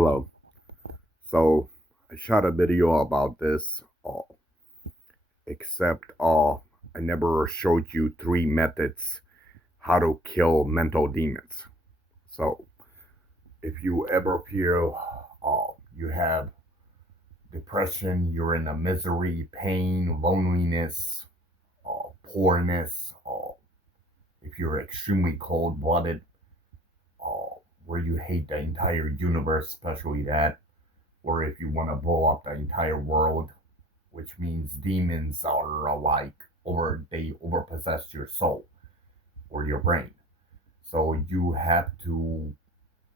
Hello. So I shot a video about this, except I never showed you three methods how to kill mental demons. So if you ever feel you have depression, you're in a misery, pain, loneliness, poorness, if you're extremely cold blooded, where you hate the entire universe, especially that, or if you want to blow up the entire world, which means demons are like they overpossess your soul or your brain. So you have to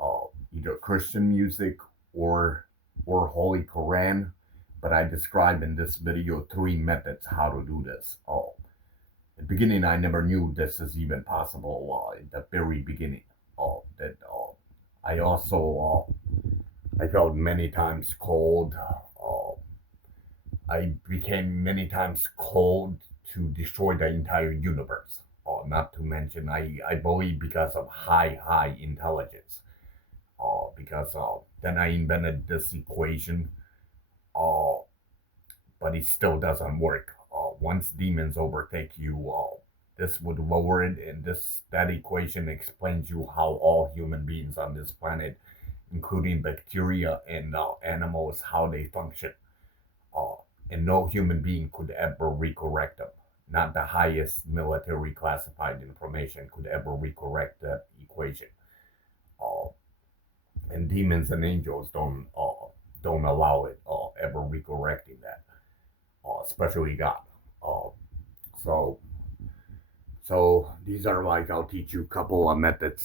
uh, either Christian music or Holy Quran. But I describe in this video three methods how to do this. In the beginning, I never knew this is even possible. In the very beginning, that I also I felt many times cold. I became many times cold to destroy the entire universe. Not to mention, I believe because of high intelligence. Because then I invented this equation, uh, but it still doesn't work. Once demons overtake you, this would lower it, and that equation explains you how all human beings on this planet, including bacteria and animals, how they function. uh, and no human being could ever recorrect them. Not the highest military classified information could ever recorrect that equation. Uh, and demons and angels don't allow it ever recorrecting that, especially God. Uh, so these are like I'll teach you a couple of methods.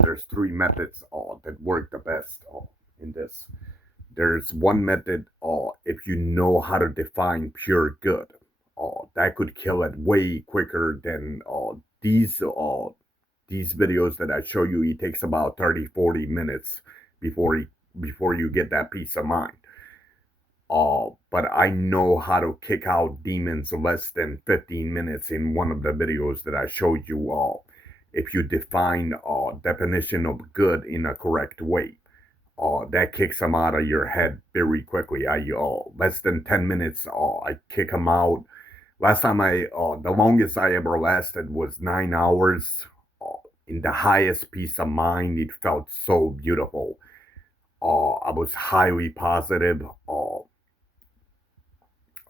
There's three methods that work the best in this. There's one method, if you know how to define pure good, that could kill it way quicker than these videos that I show you. It takes about 30-40 minutes before before you get that peace of mind. But I know how to kick out demons less than 15 minutes in one of the videos that I showed you all. If you define definition of good in a correct way, that kicks them out of your head very quickly. I less than 10 minutes, I kick them out. Last time the longest I ever lasted was 9 hours. In the highest peace of mind, it felt so beautiful. I was highly positive. Uh,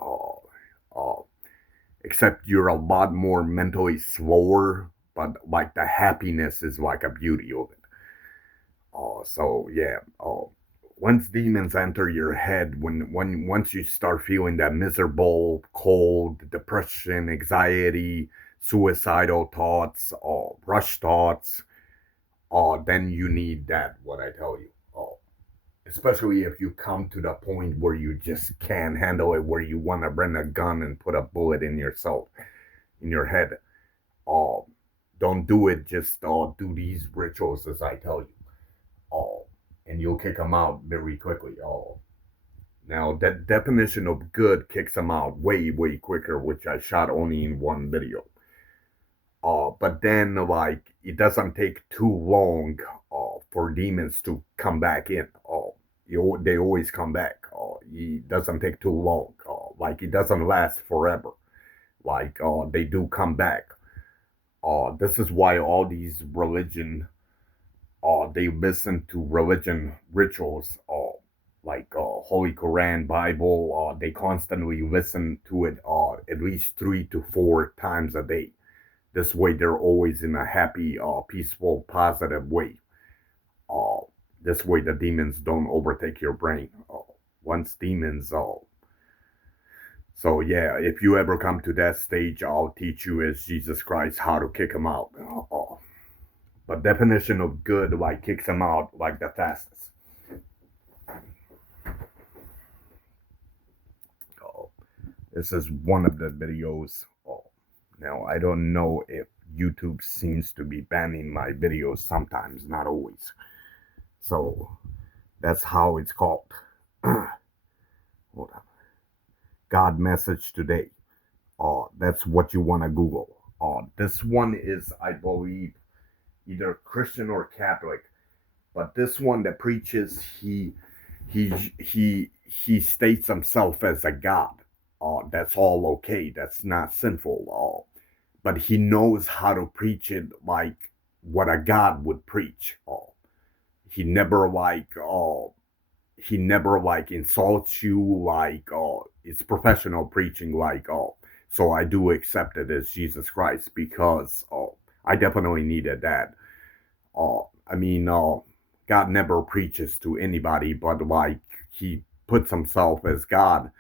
uh, Except you're a lot more mentally slower, but like the happiness is like a beauty of it. So yeah. Once demons enter your head, when once you start feeling that miserable, cold, depression, anxiety, suicidal thoughts, rush thoughts, then you need that. What I tell you, especially if you come to the point where you just can't handle it, where you want to bring a gun and put a bullet in yourself, in your head. Uh, don't do it. Just do these rituals as I tell you. Uh, and you'll kick them out very quickly. Now that definition of good kicks them out way quicker, which I shot only in one video. But then like it doesn't take too long for demons to come back in. They always come back. It doesn't take too long. Like it doesn't last forever. Like they do come back. This is why all these religion they listen to religion rituals, like Holy Quran, Bible. They constantly listen to it at least 3 to 4 times a day. This way, they're always in a happy, peaceful, positive way. Uh, this way, the demons don't overtake your brain. Once demons, so yeah, if you ever come to that stage, I'll teach you as Jesus Christ how to kick them out. But definition of good like kicks them out like the fastest. Oh, this is one of the videos. Now I don't know if YouTube seems to be banning my videos sometimes, not always. So that's how it's called. Hold on. God message today. That's what you want to Google. This one is, I believe, either Christian or Catholic. But this one that preaches, he states himself as a god. That's all okay. That's not sinful. But he knows how to preach it like what a god would preach. He never he never like insults you like it's professional preaching like so I do accept it as Jesus Christ because I definitely needed that. I mean, God never preaches to anybody, but like he puts himself as God,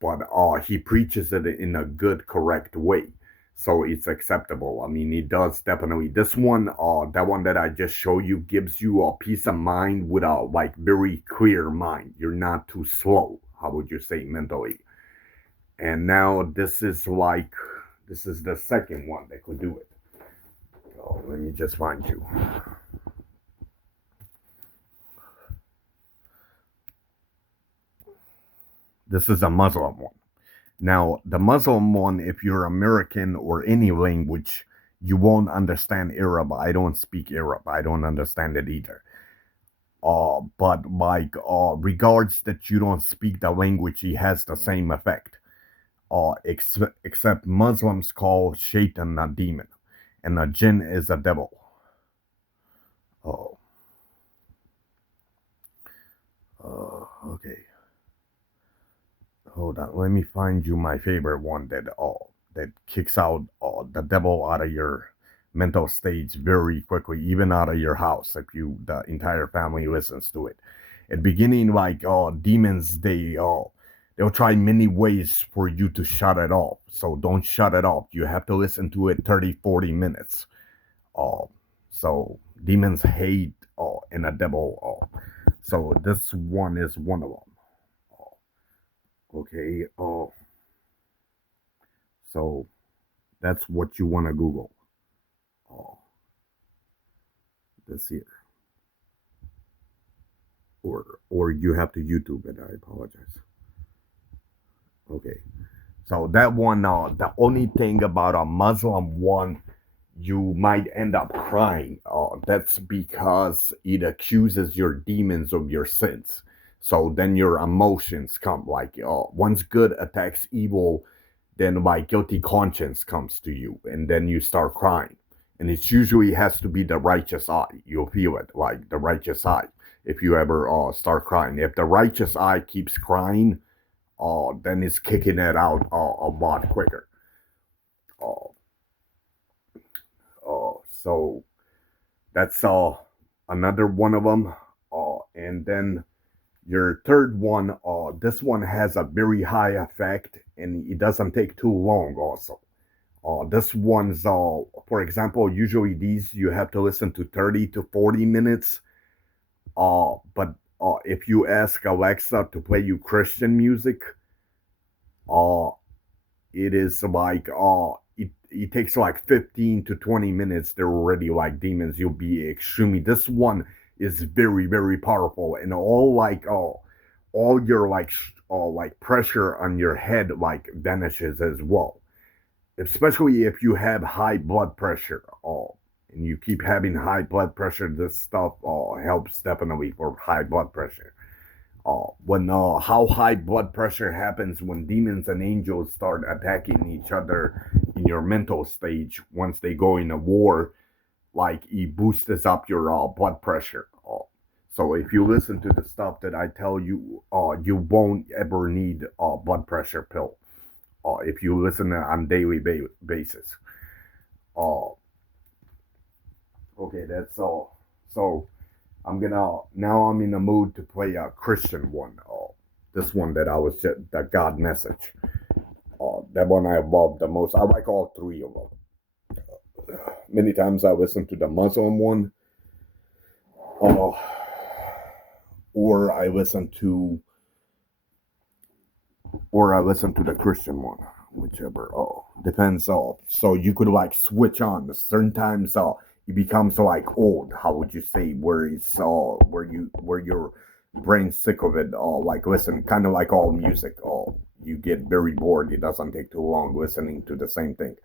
but he preaches it in a good, correct way. So it's acceptable. I mean, he does definitely. This one, that one that I just showed you gives you a peace of mind with a like very clear mind. You're not too slow. How would you say mentally? And now this is the second one that could do it. Oh, let me just find you. This is a Muslim one. Now, the Muslim one, if you're American or any language, you won't understand Arab. I don't speak Arab. I don't understand it either. But like, regards that you don't speak the language, it has the same effect. Except Muslims call Shaitan a demon, and a jinn is a devil. Oh, okay. Hold on, let me find you my favorite one that kicks out the devil out of your mental stage very quickly, even out of your house if you the entire family listens to it. At beginning, like demons, they'll try many ways for you to shut it off. So don't shut it off. You have to listen to it 30, 40 minutes. Uh, so demons hate and a devil. So this one is one of them. Okay. So that's what you want to Google. Oh, this here, or you have to YouTube it. I apologize. Okay. So that one, the only thing about a Muslim one, you might end up crying. That's because it accuses your demons of your sins. So then your emotions come. Like once good attacks evil, then my guilty conscience comes to you, and then you start crying. And it usually has to be the righteous eye. You'll feel it, like the righteous eye. If you ever start crying, if the righteous eye keeps crying, then it's kicking it out a lot quicker. Uh, so that's another one of them. And then your third one, this one has a very high effect, and it doesn't take too long. Also, this one's for example, usually these you have to listen to 30 to 40 minutes. But if you ask Alexa to play you Christian music, uh, it is like it takes like 15 to 20 minutes. They're already like demons. You'll be extremely. This one is very very powerful, and all your like pressure on your head like vanishes as well, especially if you have high blood pressure. And you keep having high blood pressure, this stuff helps definitely for high blood pressure. When how high blood pressure happens when demons and angels start attacking each other in your mental stage once they go in a war, like it boosts up your blood pressure. So if you listen to the stuff that I tell you, you won't ever need a blood pressure pill. If you listen on daily basis. Uh, okay, that's all. So I'm in the mood to play a Christian one. This one that I was just, the God message. That one I love the most. I like all three of them. Many times I listen to the Muslim one, uh, or I listen to the Christian one, whichever. Depends. So you could like switch on. Certain times, it becomes like old. How would you say where it's where your brain's sick of it? Like listen, kind of like all music. You get very bored. It doesn't take too long listening to the same thing.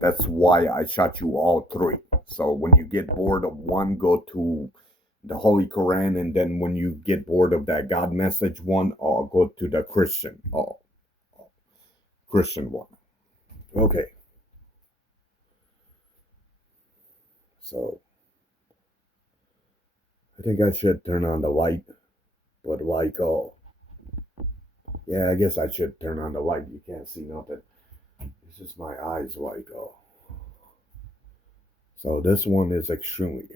That's why I shot you all three. So when you get bored of one, go to the Holy Quran, and then when you get bored of that God message one, go to the Christian one. Okay, so I think I should turn on the light, but like, yeah, I guess I should turn on the light. You can't see nothing. It's just my eyes, like, So this one is extremely,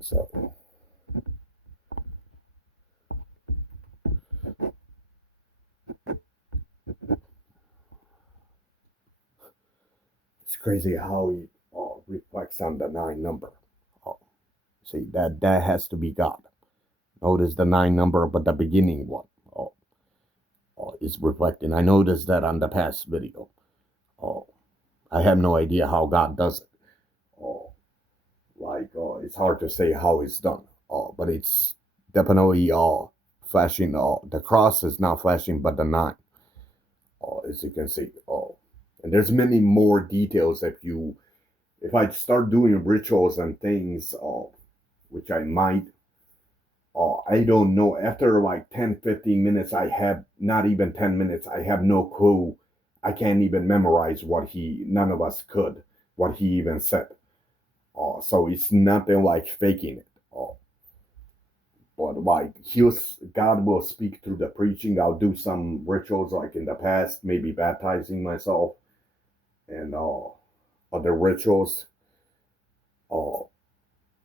so it's crazy how he reflects on the nine number. Oh, see that has to be God. Notice the nine number, but the beginning one is reflecting. I noticed that on the past video. Oh, I have no idea how God does it. Oh, it's hard to say how it's done. But it's definitely flashing. The cross is not flashing, but the nine. As you can see. And there's many more details if I start doing rituals and things, which I might, I don't know. After like 10, 15 minutes, I have not even 10 minutes, I have no clue. I can't even memorize none of us could, what he even said. So it's nothing like faking it. But like God will speak through the preaching. I'll do some rituals like in the past, maybe baptizing myself and other rituals, uh,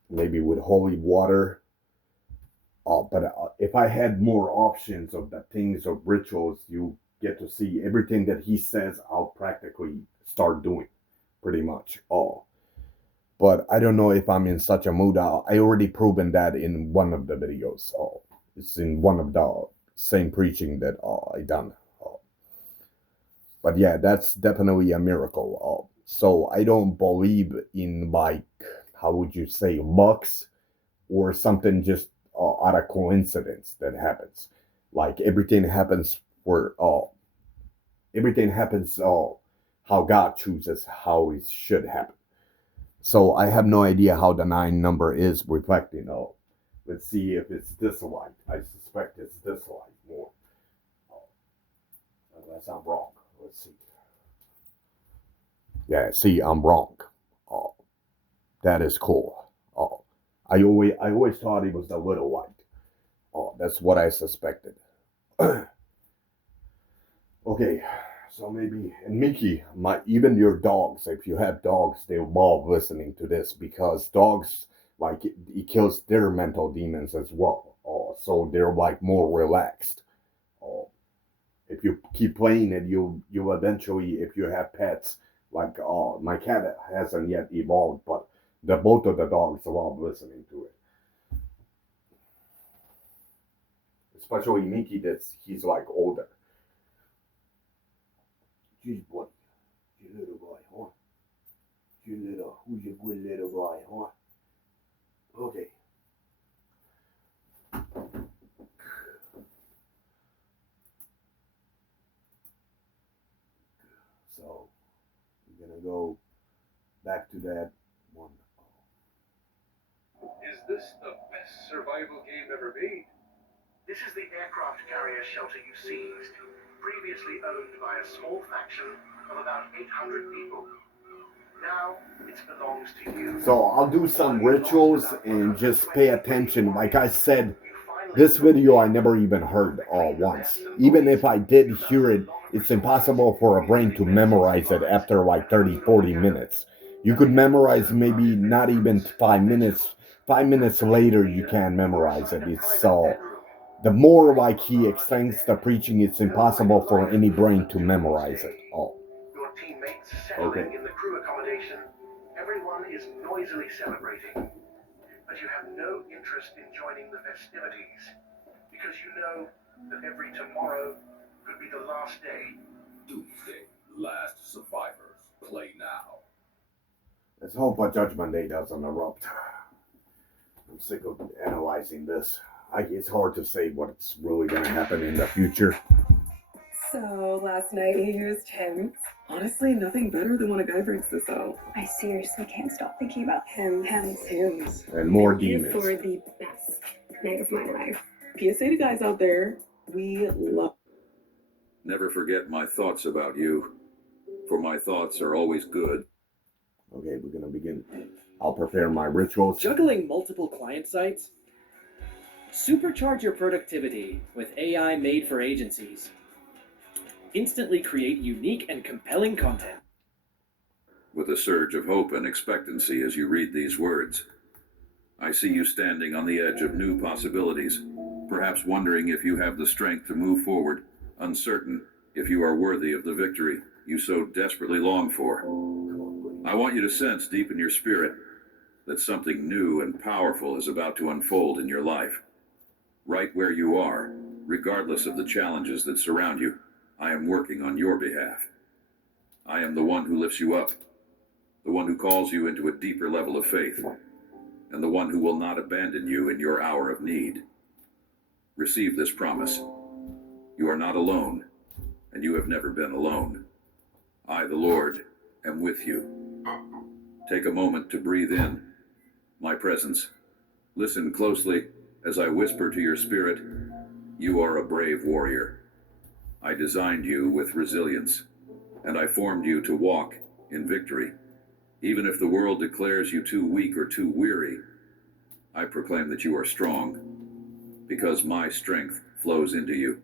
maybe with holy water. But if I had more options of the things of rituals, you get to see everything that he says. I'll practically start doing, pretty much all. But I don't know if I'm in such a mood. I already proven that in one of the videos. It's in one of the same preaching that I done. But yeah, that's definitely a miracle. So I don't believe in, like, how would you say, lucks or something just out of coincidence that happens. Like everything happens how God chooses how it should happen. So I have no idea how the nine number is reflecting. Let's see if it's this light. I suspect it's this light more. Unless I'm wrong. Let's see. Yeah, see, I'm wrong. Oh, that is cool. Oh, I always thought it was the little light. Oh, that's what I suspected. Okay, so maybe, and Mickey, even your dogs, if you have dogs, they love listening to this because dogs, like, it kills their mental demons as well. So they're like more relaxed. Oh, if you keep playing it, you eventually, if you have pets, like, my cat hasn't yet evolved, but both of the dogs love listening to it. Especially Mickey, he's like older. Jeez, boy, you little boy, huh? Who's your good little boy, huh? Okay. So we're gonna go back to that one. Is this the best survival game ever made? This is the aircraft carrier shelter you seized, previously owned by a small faction of about 800 people. Now it belongs to you. So I'll do some rituals and just pay attention. Like I said, this video I never even heard all once. Even if I did hear it, it's impossible for a brain to memorize it after like 30, 40 minutes. You could memorize maybe not even 5 minutes. 5 minutes later, you can memorize it. It's so. The more like he extends the preaching, it's impossible for any brain to memorize it all. Your teammates settling in the crew accommodation. Everyone is noisily celebrating. But you have no interest in joining the festivities because you know that every tomorrow could be the last day. Doomsday, Last Survivors, play now. Let's hope a Judgment Day doesn't erupt. I'm sick of analyzing this. It's hard to say what's really going to happen in the future. So last night he used him. Honestly, nothing better than when a guy breaks this out. I seriously can't stop thinking about him. Hims. And more I'm here demons. for the best night of my life. PSA to guys out there, we love. Never forget my thoughts about you, for my thoughts are always good. Okay, we're gonna begin. I'll prepare my rituals. Juggling multiple client sites? Supercharge your productivity with AI made for agencies. Instantly create unique and compelling content. With a surge of hope and expectancy as you read these words, I see you standing on the edge of new possibilities, perhaps wondering if you have the strength to move forward, uncertain if you are worthy of the victory you so desperately long for. I want you to sense deep in your spirit that something new and powerful is about to unfold in your life. Right where you are, regardless of the challenges that surround you, I am working on your behalf. I am the one who lifts you up, the one who calls you into a deeper level of faith, and the one who will not abandon you in your hour of need. Receive this promise. You are not alone, and you have never been alone. I, the Lord, am with you. Take a moment to breathe in my presence. Listen closely as I whisper to your spirit, you are a brave warrior. I designed you with resilience, and I formed you to walk in victory. Even if the world declares you too weak or too weary, I proclaim that you are strong, because my strength flows into you.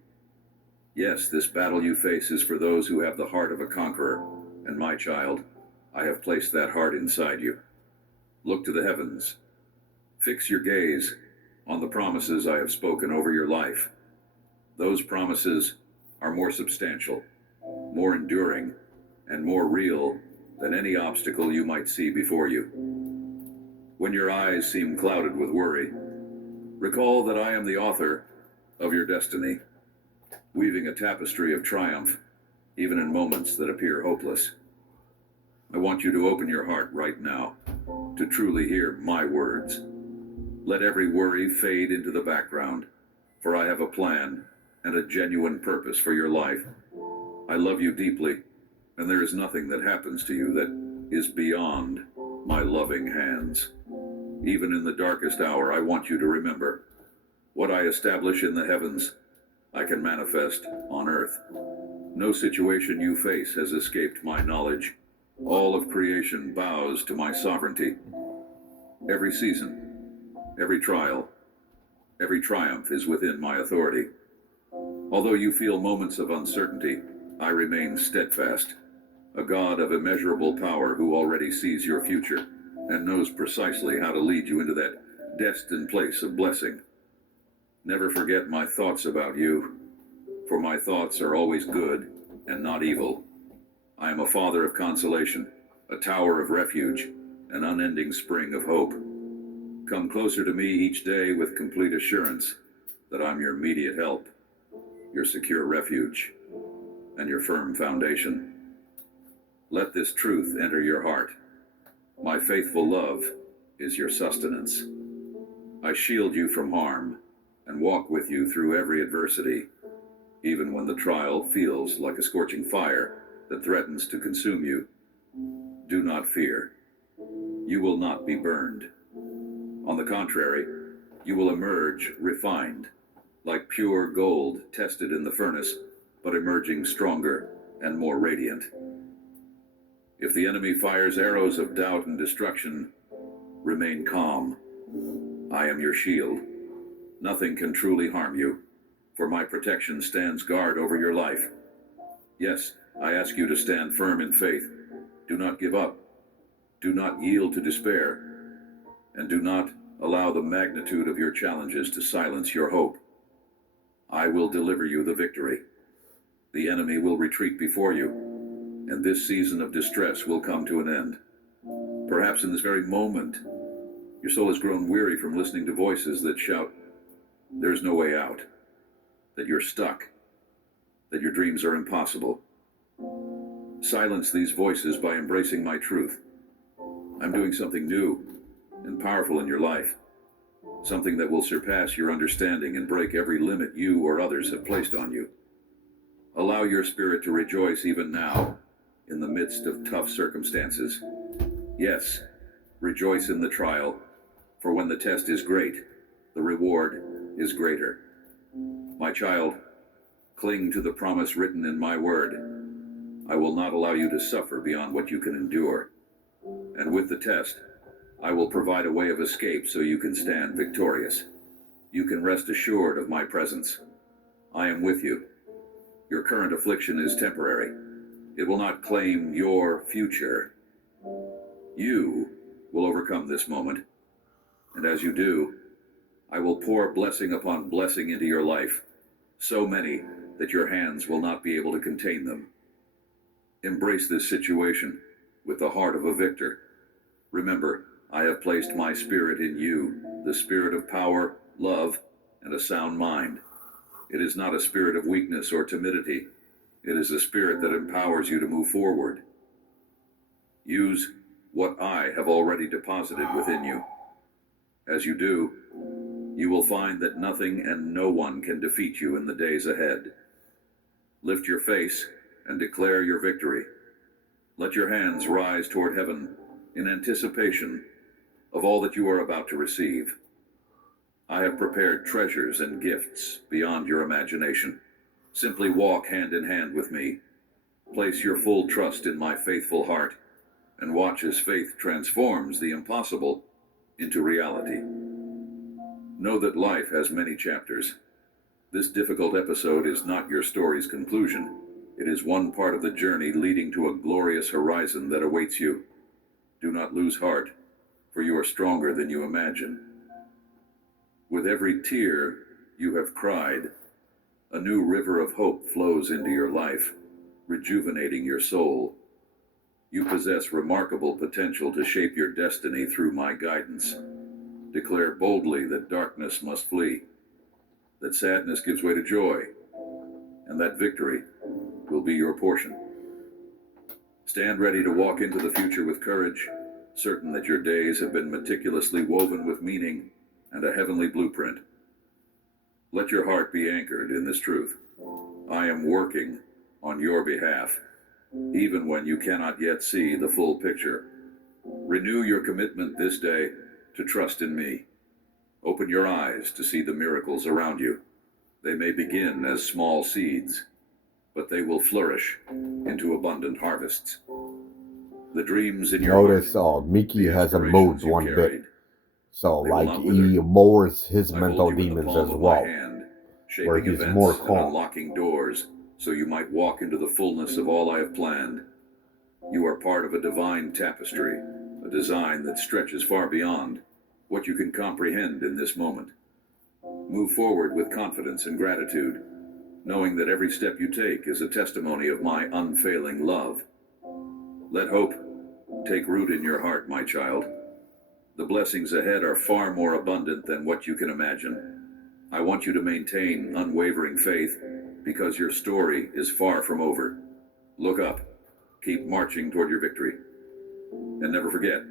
Yes, this battle you face is for those who have the heart of a conqueror, and my child, I have placed that heart inside you. Look to the heavens. Fix your gaze on the promises I have spoken over your life. Those promises are more substantial, more enduring, and more real than any obstacle you might see before you. When your eyes seem clouded with worry, recall that I am the author of your destiny, weaving a tapestry of triumph, even in moments that appear hopeless. I want you to open your heart right now to truly hear my words. Let every worry fade into the background, for I have a plan and a genuine purpose for your life. I love you deeply, and there is nothing that happens to you that is beyond my loving hands. Even in the darkest hour, I want you to remember, what I establish in the heavens, I can manifest on earth. No situation you face has escaped my knowledge. All of creation bows to my sovereignty. Every season, every trial, every triumph is within my authority. Although you feel moments of uncertainty, I remain steadfast, a God of immeasurable power who already sees your future and knows precisely how to lead you into that destined place of blessing. Never forget my thoughts about you, for my thoughts are always good and not evil. I am a father of consolation, a tower of refuge, an unending spring of hope. Come closer to me each day with complete assurance that I'm your immediate help, your secure refuge, and your firm foundation. Let this truth enter your heart. My faithful love is your sustenance. I shield you from harm and walk with you through every adversity, even when the trial feels like a scorching fire that threatens to consume you. Do not fear. You will not be burned. On the contrary, you will emerge refined, like pure gold tested in the furnace, but emerging stronger and more radiant. If the enemy fires arrows of doubt and destruction, remain calm. I am your shield. Nothing can truly harm you, for my protection stands guard over your life. Yes, I ask you to stand firm in faith. Do not give up. Do not yield to despair. And do not allow the magnitude of your challenges to silence your hope. I will deliver you the victory. The enemy will retreat before you, and this season of distress will come to an end. Perhaps in this very moment, your soul has grown weary from listening to voices that shout, there's no way out, that you're stuck, that your dreams are impossible. Silence these voices by embracing my truth. I'm doing something new and powerful in your life, something that will surpass your understanding and break every limit you or others have placed on you. Allow your spirit to rejoice even now, in the midst of tough circumstances. Yes, rejoice in the trial, for when the test is great, the reward is greater. My child, cling to the promise written in my word. I will not allow you to suffer beyond what you can endure. And with the test, I will provide a way of escape so you can stand victorious. You can rest assured of my presence. I am with you. Your current affliction is temporary. It will not claim your future. You will overcome this moment. And as you do, I will pour blessing upon blessing into your life, so many that your hands will not be able to contain them. Embrace this situation with the heart of a victor. Remember, I have placed my spirit in you, the spirit of power, love, and a sound mind. It is not a spirit of weakness or timidity. It is a spirit that empowers you to move forward. Use what I have already deposited within you. As you do, you will find that nothing and no one can defeat you in the days ahead. Lift your face and declare your victory. Let your hands rise toward heaven in anticipation of all that you are about to receive. I have prepared treasures and gifts beyond your imagination. Simply walk hand in hand with me. Place your full trust in my faithful heart and watch as faith transforms the impossible into reality. Know that life has many chapters. This difficult episode is not your story's conclusion. It is one part of the journey leading to a glorious horizon that awaits you. Do not lose heart, for you are stronger than you imagine. With every tear you have cried, a new river of hope flows into your life, rejuvenating your soul. You possess remarkable potential to shape your destiny through my guidance. Declare boldly that darkness must flee, that sadness gives way to joy, and that victory will be your portion. Stand ready to walk into the future with courage, certain that your days have been meticulously woven with meaning and a heavenly blueprint. Let your heart be anchored in this truth. I am working on your behalf, even when you cannot yet see the full picture. Renew your commitment this day to trust in me. Open your eyes to see the miracles around you. They may begin as small seeds, but they will flourish into abundant harvests. The dreams in your Notice heart, Mickey the hasn't aspirations moved you one carried, bit. So, they will like, not wither. he lowers his I mental hold you in the demons palm as of my well, hand, where shaping he's events more and calm. unlocking doors so you might walk into the fullness of all I have planned. You are part of a divine tapestry, a design that stretches far beyond what you can comprehend in this moment. Move forward with confidence and gratitude, knowing that every step you take is a testimony of my unfailing love. Let hope take root in your heart, my child. The blessings ahead are far more abundant than what you can imagine. I want you to maintain unwavering faith because your story is far from over. Look up, keep marching toward your victory, and never forget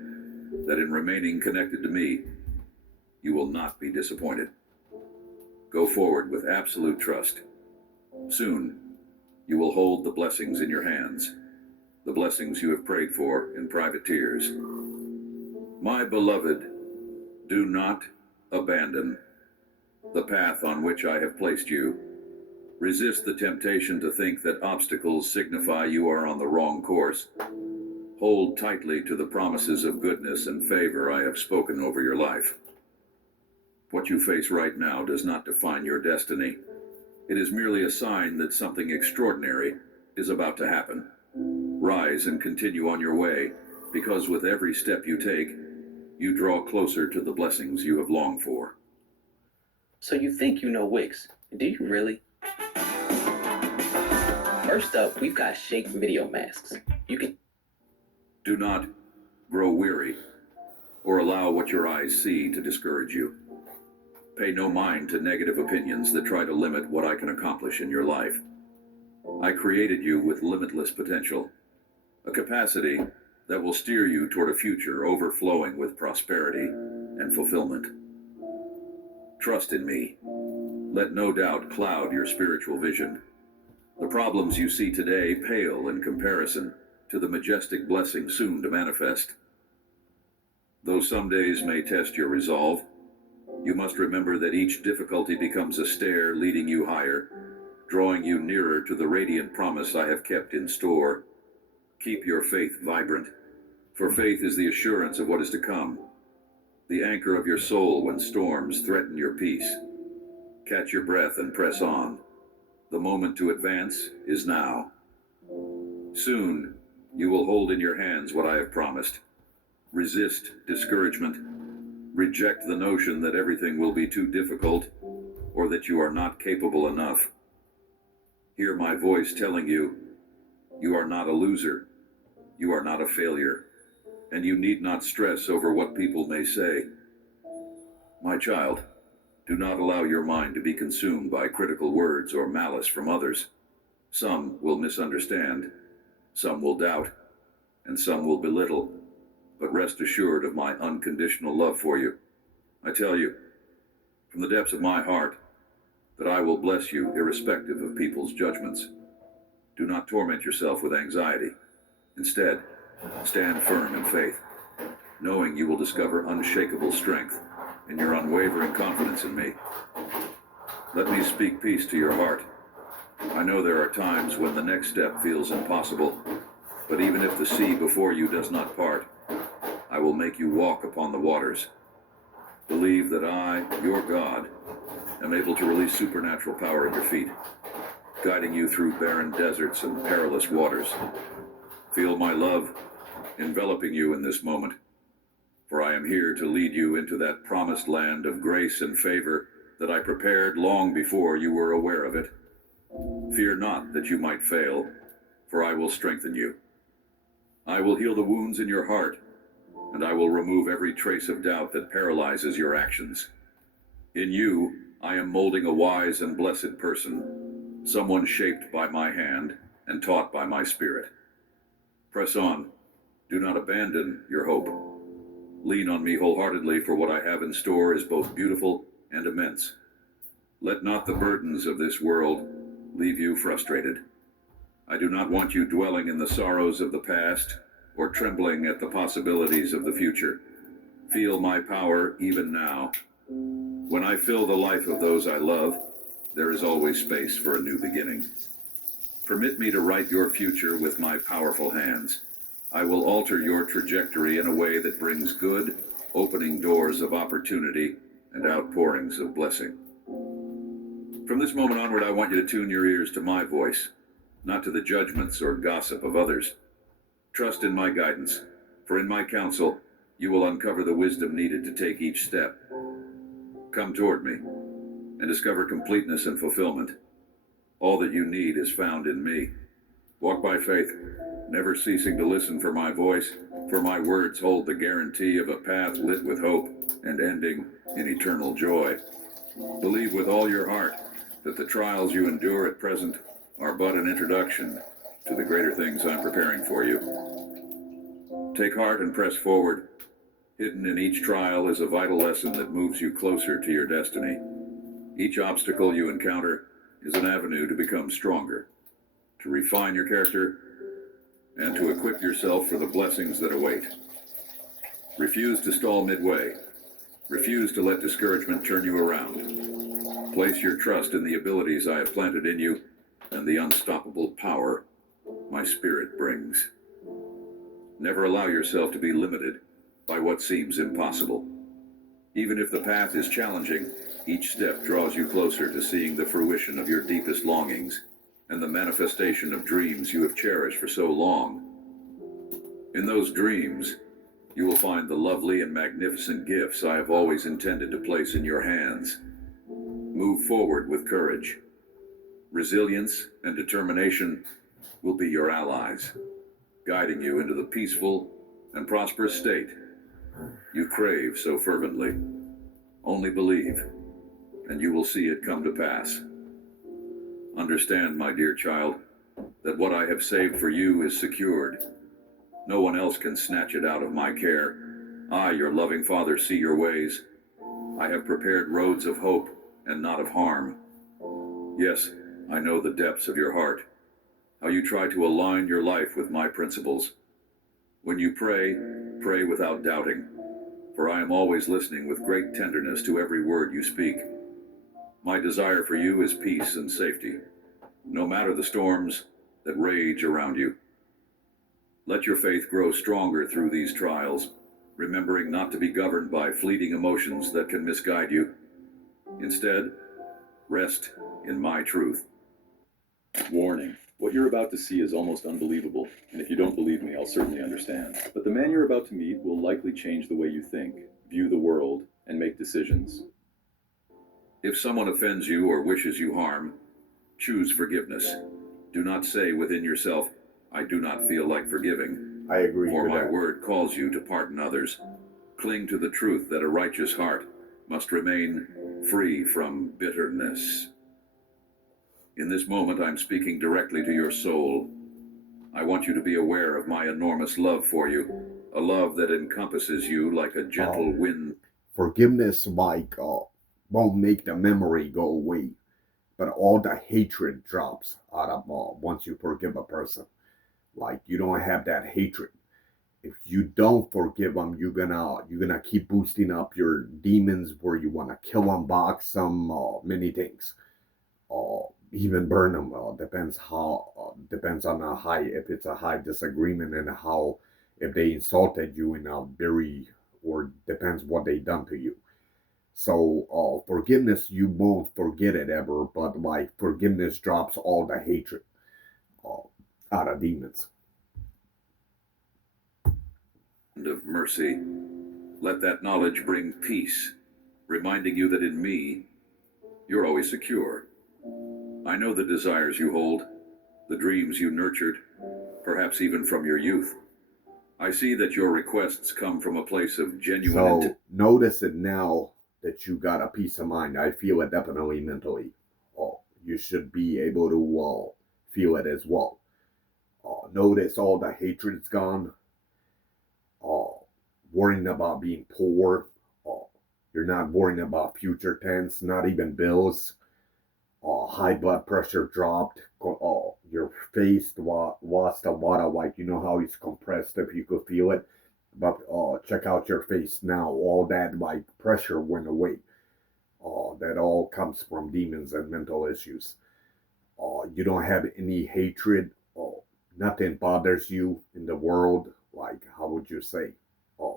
that in remaining connected to me, you will not be disappointed. Go forward with absolute trust. Soon, you will hold the blessings in your hands, the blessings you have prayed for in private tears. My beloved, do not abandon the path on which I have placed you. Resist the temptation to think that obstacles signify you are on the wrong course. Hold tightly to the promises of goodness and favor I have spoken over your life. What you face right now does not define your destiny. It is merely a sign that something extraordinary is about to happen. Rise and continue on your way, because with every step you take, you draw closer to the blessings you have longed for. So you think you know Wix? Do you really? First up, we've got Shake Video Masks. You can Do not grow weary or allow what your eyes see to discourage you. Pay no mind to negative opinions that try to limit what I can accomplish in your life. I created you with limitless potential, a capacity that will steer you toward a future overflowing with prosperity and fulfillment. Trust in me. Let no doubt cloud your spiritual vision. The problems you see today pale in comparison to the majestic blessing soon to manifest. Though some days may test your resolve, you must remember that each difficulty becomes a stair leading you higher, drawing you nearer to the radiant promise I have kept in store. Keep your faith vibrant, for faith is the assurance of what is to come, the anchor of your soul when storms threaten your peace. Catch your breath and press on. The moment to advance is now. Soon, you will hold in your hands what I have promised. Resist discouragement. Reject the notion that everything will be too difficult or that you are not capable enough. Hear my voice telling you, you are not a loser. You are not a failure. And you need not stress over what people may say. My child, do not allow your mind to be consumed by critical words or malice from others. Some will misunderstand, some will doubt, and some will belittle. But rest assured of my unconditional love for you. I tell you, from the depths of my heart, that I will bless you irrespective of people's judgments. Do not torment yourself with anxiety. Instead, stand firm in faith, knowing you will discover unshakable strength in your unwavering confidence in me. Let me speak peace to your heart. I know there are times when the next step feels impossible, but even if the sea before you does not part, I will make you walk upon the waters. Believe that I, your God, am able to release supernatural power at your feet, guiding you through barren deserts and perilous waters. Feel my love enveloping you in this moment, for I am here to lead you into that promised land of grace and favor that I prepared long before you were aware of it. Fear not that you might fail, for I will strengthen you. I will heal the wounds in your heart, and I will remove every trace of doubt that paralyzes your actions. In you, I am molding a wise and blessed person, someone shaped by my hand and taught by my spirit. Press on. Do not abandon your hope. Lean on me wholeheartedly, for what I have in store is both beautiful and immense. Let not the burdens of this world leave you frustrated. I do not want you dwelling in the sorrows of the past or trembling at the possibilities of the future. Feel my power even now. When I fill the life of those I love, there is always space for a new beginning. Permit me to write your future with my powerful hands. I will alter your trajectory in a way that brings good, opening doors of opportunity and outpourings of blessing. From this moment onward, I want you to tune your ears to my voice, not to the judgments or gossip of others. Trust in my guidance, for in my counsel, you will uncover the wisdom needed to take each step. Come toward me and discover completeness and fulfillment. All that you need is found in me. Walk by faith, never ceasing to listen for my voice, for my words hold the guarantee of a path lit with hope and ending in eternal joy. Believe with all your heart that the trials you endure at present are but an introduction to the greater things I'm preparing for you. Take heart and press forward. Hidden in each trial is a vital lesson that moves you closer to your destiny. Each obstacle you encounter is an avenue to become stronger, to refine your character, and to equip yourself for the blessings that await. Refuse to stall midway. Refuse to let discouragement turn you around. Place your trust in the abilities I have planted in you and the unstoppable power my spirit brings. Never allow yourself to be limited by what seems impossible. Even if the path is challenging, each step draws you closer to seeing the fruition of your deepest longings and the manifestation of dreams you have cherished for so long. In those dreams, you will find the lovely and magnificent gifts I have always intended to place in your hands. Move forward with courage. Resilience and determination will be your allies, guiding you into the peaceful and prosperous state you crave so fervently. Only believe, and you will see it come to pass. Understand, my dear child, that what I have saved for you is secured. No one else can snatch it out of my care. I, your loving Father, see your ways. I have prepared roads of hope and not of harm. Yes, I know the depths of your heart, how you try to align your life with my principles. When you pray, pray without doubting, for I am always listening with great tenderness to every word you speak. My desire for you is peace and safety, no matter the storms that rage around you. Let your faith grow stronger through these trials, remembering not to be governed by fleeting emotions that can misguide you. Instead, rest in my truth. Warning. What you're about to see is almost unbelievable, and if you don't believe me, I'll certainly understand. But the man you're about to meet will likely change the way you think, view the world, and make decisions. If someone offends you or wishes you harm, choose forgiveness. Do not say within yourself, I do not feel like forgiving. I agree For with my that. word calls you to pardon others. Cling to the truth that a righteous heart must remain free from bitterness. In this moment, I'm speaking directly to your soul. I want you to be aware of my enormous love for you, a love that encompasses you like a gentle wind. Forgiveness, won't make the memory go away, but all the hatred drops out of once you forgive a person. Like you don't have that hatred. If you don't forgive them, you're gonna keep boosting up your demons where you want to kill them, box them, many things. Even burn them. Depends on a high, if it's a high disagreement, and how, if they insulted you in a very, or depends what they done to you. So forgiveness, you won't forget it ever, but like forgiveness drops all the hatred uh, out of demons. Of mercy. Let that knowledge bring peace, reminding you that in me, you're always secure. I know the desires you hold, the dreams you nurtured, perhaps even from your youth. I see that your requests come from a place of genuine So notice it now that you got a peace of mind. I feel it definitely mentally. You should be able to feel it as well. Notice all the hatred's gone. Uh, Worrying about being poor. Uh, you're not worrying about future tense, not even bills. High blood pressure dropped. Your face was the water, like you know how it's compressed if you could feel it. But check out your face now. All that like pressure went away. That all comes from demons and mental issues. You don't have any hatred. Nothing bothers you in the world. Like how would you say? Uh,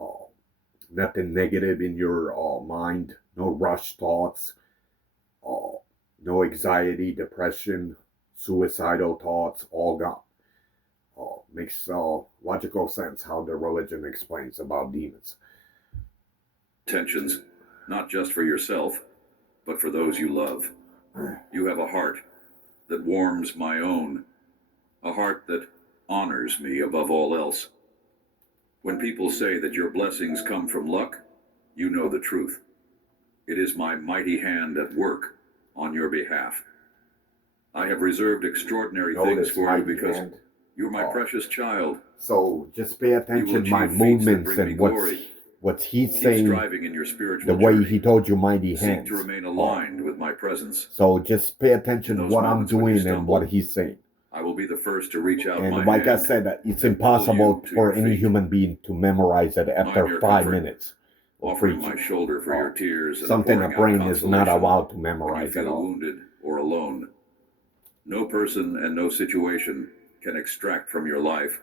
uh, Nothing negative in your mind. No rush thoughts. Uh, no anxiety, depression, suicidal thoughts. All gone. Makes logical sense how the religion explains about demons. intentions, not just for yourself, but for those you love. You have a heart that warms my own, a heart that honors me above all else. When people say that your blessings come from luck, you know the truth. It is my mighty hand at work on your behalf. I have reserved extraordinary things Notice for my you because hand. you're my precious child. So just pay You will attention my achieve feats that movements bring me and glory. what's he's Keep saying, striving in your the spiritual way journey. he told you mighty Seek hands. to remain aligned with my presence. So just pay In attention those what I'm moments when you doing and what stumble, he's saying. I will be the first to reach out And my like I hand said, it's and pull impossible you to for your any feet. human being to memorize it I'm after your 5 comfort, minutes of offering my preaching. shoulder for your tears and Something a pouring out brain is not consolation allowed to when you memorize at feel all. wounded or alone. No person and no situation can extract from your life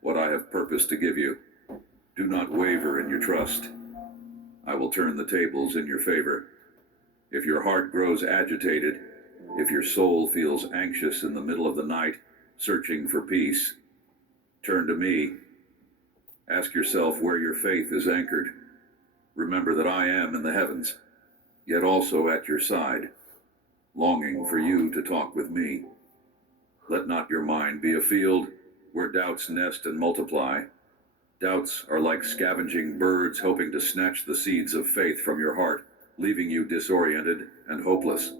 what I have purposed to give you. Do not waver in your trust. I will turn the tables in your favor. If your heart grows agitated, if your soul feels anxious in the middle of the night, searching for peace, turn to me. Ask yourself where your faith is anchored. Remember that I am in the heavens, yet also at your side, longing for you to talk with me. Let not your mind be a field where doubts nest and multiply. Doubts are like scavenging birds hoping to snatch the seeds of faith from your heart, leaving you disoriented and hopeless.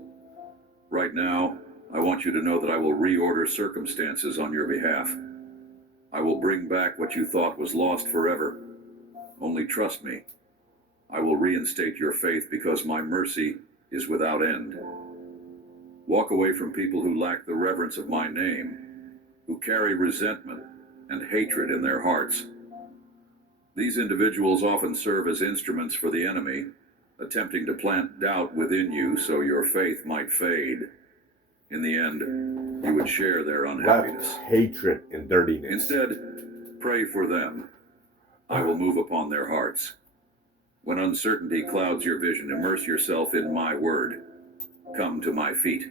Right now, I want you to know that I will reorder circumstances on your behalf. I will bring back what you thought was lost forever. Only trust me. I will reinstate your faith because my mercy is without end. Walk away from people who lack the reverence of my name, who carry resentment and hatred in their hearts. These individuals often serve as instruments for the enemy, attempting to plant doubt within you so your faith might fade. In the end, you would share their unhappiness. Left hatred and dirtiness. Instead, pray for them. I will move upon their hearts. When uncertainty clouds your vision, immerse yourself in my word. Come to my feet.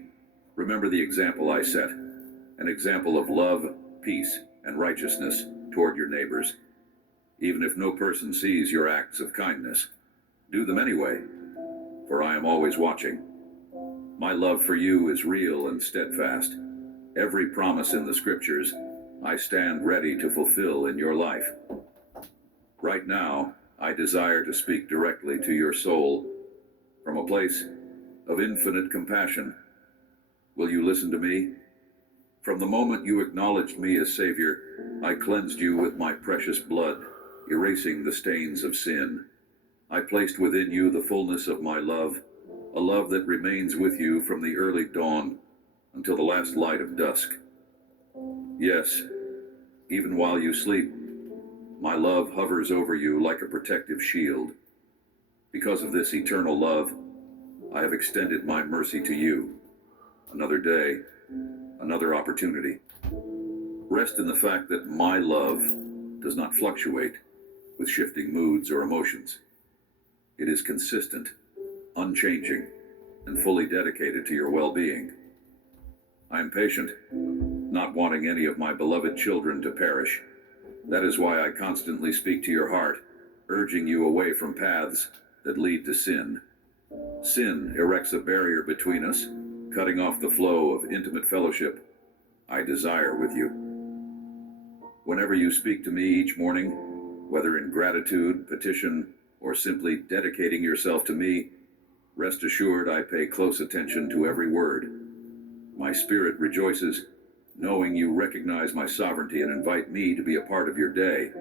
Remember the example I set, an example of love, peace, and righteousness toward your neighbors. Even if no person sees your acts of kindness, do them anyway, for I am always watching. My love for you is real and steadfast. Every promise in the scriptures I stand ready to fulfill in your life. Right now, I desire to speak directly to your soul from a place of infinite compassion. Will you listen to me? From the moment you acknowledged me as Savior, I cleansed you with my precious blood, erasing the stains of sin. I placed within you the fullness of my love, a love that remains with you from the early dawn until the last light of dusk. Yes, even while you sleep, my love hovers over you like a protective shield. Because of this eternal love, I have extended my mercy to you. Another day, another opportunity. Rest in the fact that my love does not fluctuate with shifting moods or emotions. It is consistent, unchanging, and fully dedicated to your well-being. I am patient, not wanting any of my beloved children to perish. That is why I constantly speak to your heart, urging you away from paths that lead to sin. Sin erects a barrier between us, cutting off the flow of intimate fellowship I desire with you. Whenever you speak to me each morning, whether in gratitude, petition, or simply dedicating yourself to me, rest assured I pay close attention to every word. My spirit rejoices, knowing you recognize my sovereignty and invite me to be a part of your day.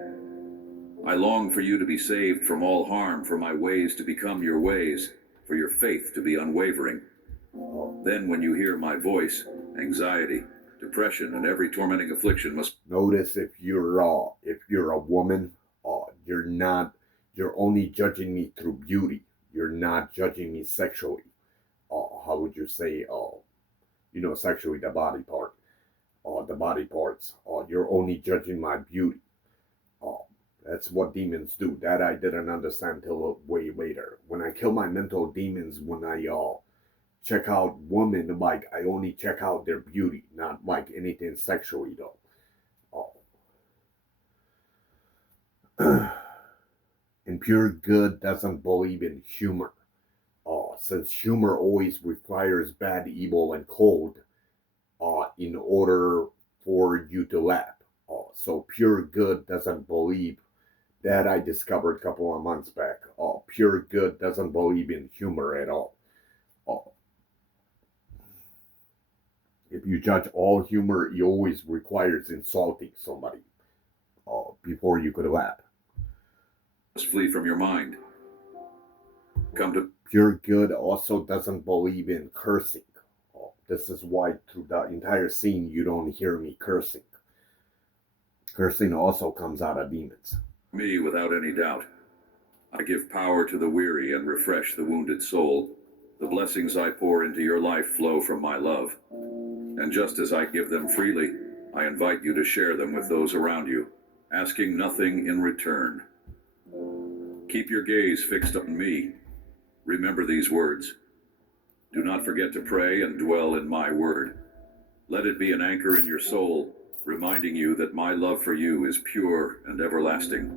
I long for you to be saved from all harm, for my ways to become your ways, for your faith to be unwavering. Then when you hear my voice, anxiety, depression, and every tormenting affliction must... Notice if you're a woman, you're only judging me through beauty. You're not judging me sexually. How would you say, sexually, the body part, the body parts. You're only judging my beauty. That's what demons do. That I didn't understand till way later. When I kill my mental demons, when I check out women, like I only check out their beauty, not like anything sexually though. And pure good doesn't believe in humor. Since humor always requires bad, evil, and cold in order for you to laugh. So pure good doesn't believe that I discovered a couple of months back. Pure good doesn't believe in humor at all. If you judge all humor, it always requires insulting somebody before you could laugh. flee from your mind. Come to... Pure good also doesn't believe in cursing. This is why through the entire scene you don't hear me cursing. Cursing also comes out of demons. Me without any doubt. I give power to the weary and refresh the wounded soul. The blessings I pour into your life flow from my love. And just as I give them freely, I invite you to share them with those around you, asking nothing in return. Keep your gaze fixed on me. Remember these words. Do not forget to pray and dwell in my word. Let it be an anchor in your soul, reminding you that my love for you is pure and everlasting.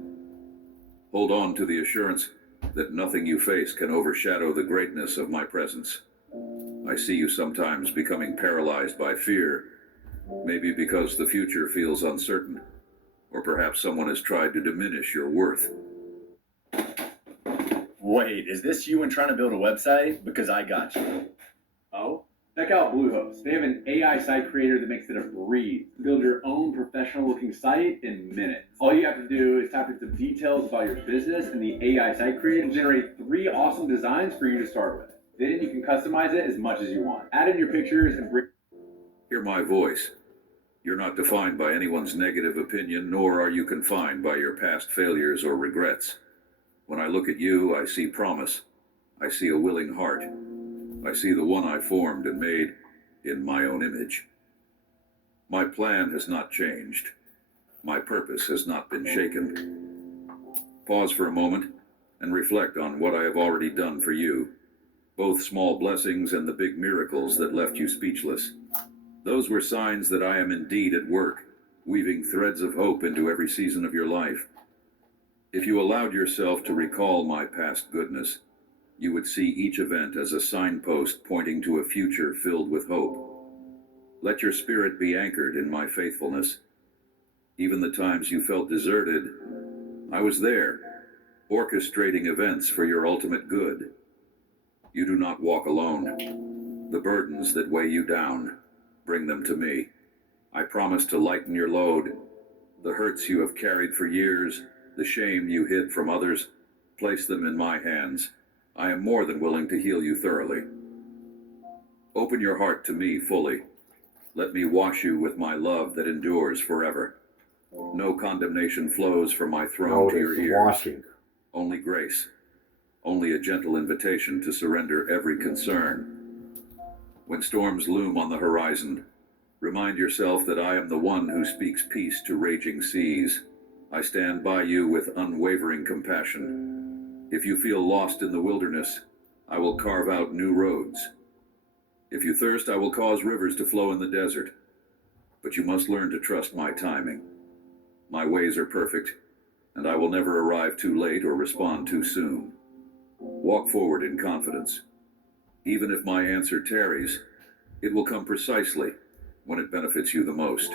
Hold on to the assurance that nothing you face can overshadow the greatness of my presence. I see you sometimes becoming paralyzed by fear, maybe because the future feels uncertain, or perhaps someone has tried to diminish your worth. Wait, is this you and trying to build a website? Because I got you. Oh? Check out Bluehost. They have an AI site creator that makes it a breeze. Build your own professional-looking site in minutes. All you have to do is type in some details about your business, and the AI site creator will generate 3 awesome designs for you to start with. Then you can customize it as much as you want. Add in your pictures and bring. Hear my voice. You're not defined by anyone's negative opinion, nor are you confined by your past failures or regrets. When I look at you, I see promise. I see a willing heart. I see the one I formed and made in my own image. My plan has not changed. My purpose has not been shaken. Pause for a moment and reflect on what I have already done for you, both small blessings and the big miracles that left you speechless. Those were signs that I am indeed at work, weaving threads of hope into every season of your life. If you allowed yourself to recall my past goodness, you would see each event as a signpost pointing to a future filled with hope. Let your spirit be anchored in my faithfulness. Even the times you felt deserted, I was there, orchestrating events for your ultimate good. You do not walk alone. The burdens that weigh you down, bring them to me. I promise to lighten your load. The hurts you have carried for years, the shame you hid from others, place them in my hands. I am more than willing to heal you thoroughly. Open your heart to me fully. Let me wash you with my love that endures forever. No condemnation flows from my throne to your ears. Washing. Only grace. Only a gentle invitation to surrender every concern. When storms loom on the horizon, remind yourself that I am the one who speaks peace to raging seas. I stand by you with unwavering compassion. If you feel lost in the wilderness, I will carve out new roads. If you thirst, I will cause rivers to flow in the desert. But you must learn to trust my timing. My ways are perfect, and I will never arrive too late or respond too soon. Walk forward in confidence. Even if my answer tarries, it will come precisely when it benefits you the most.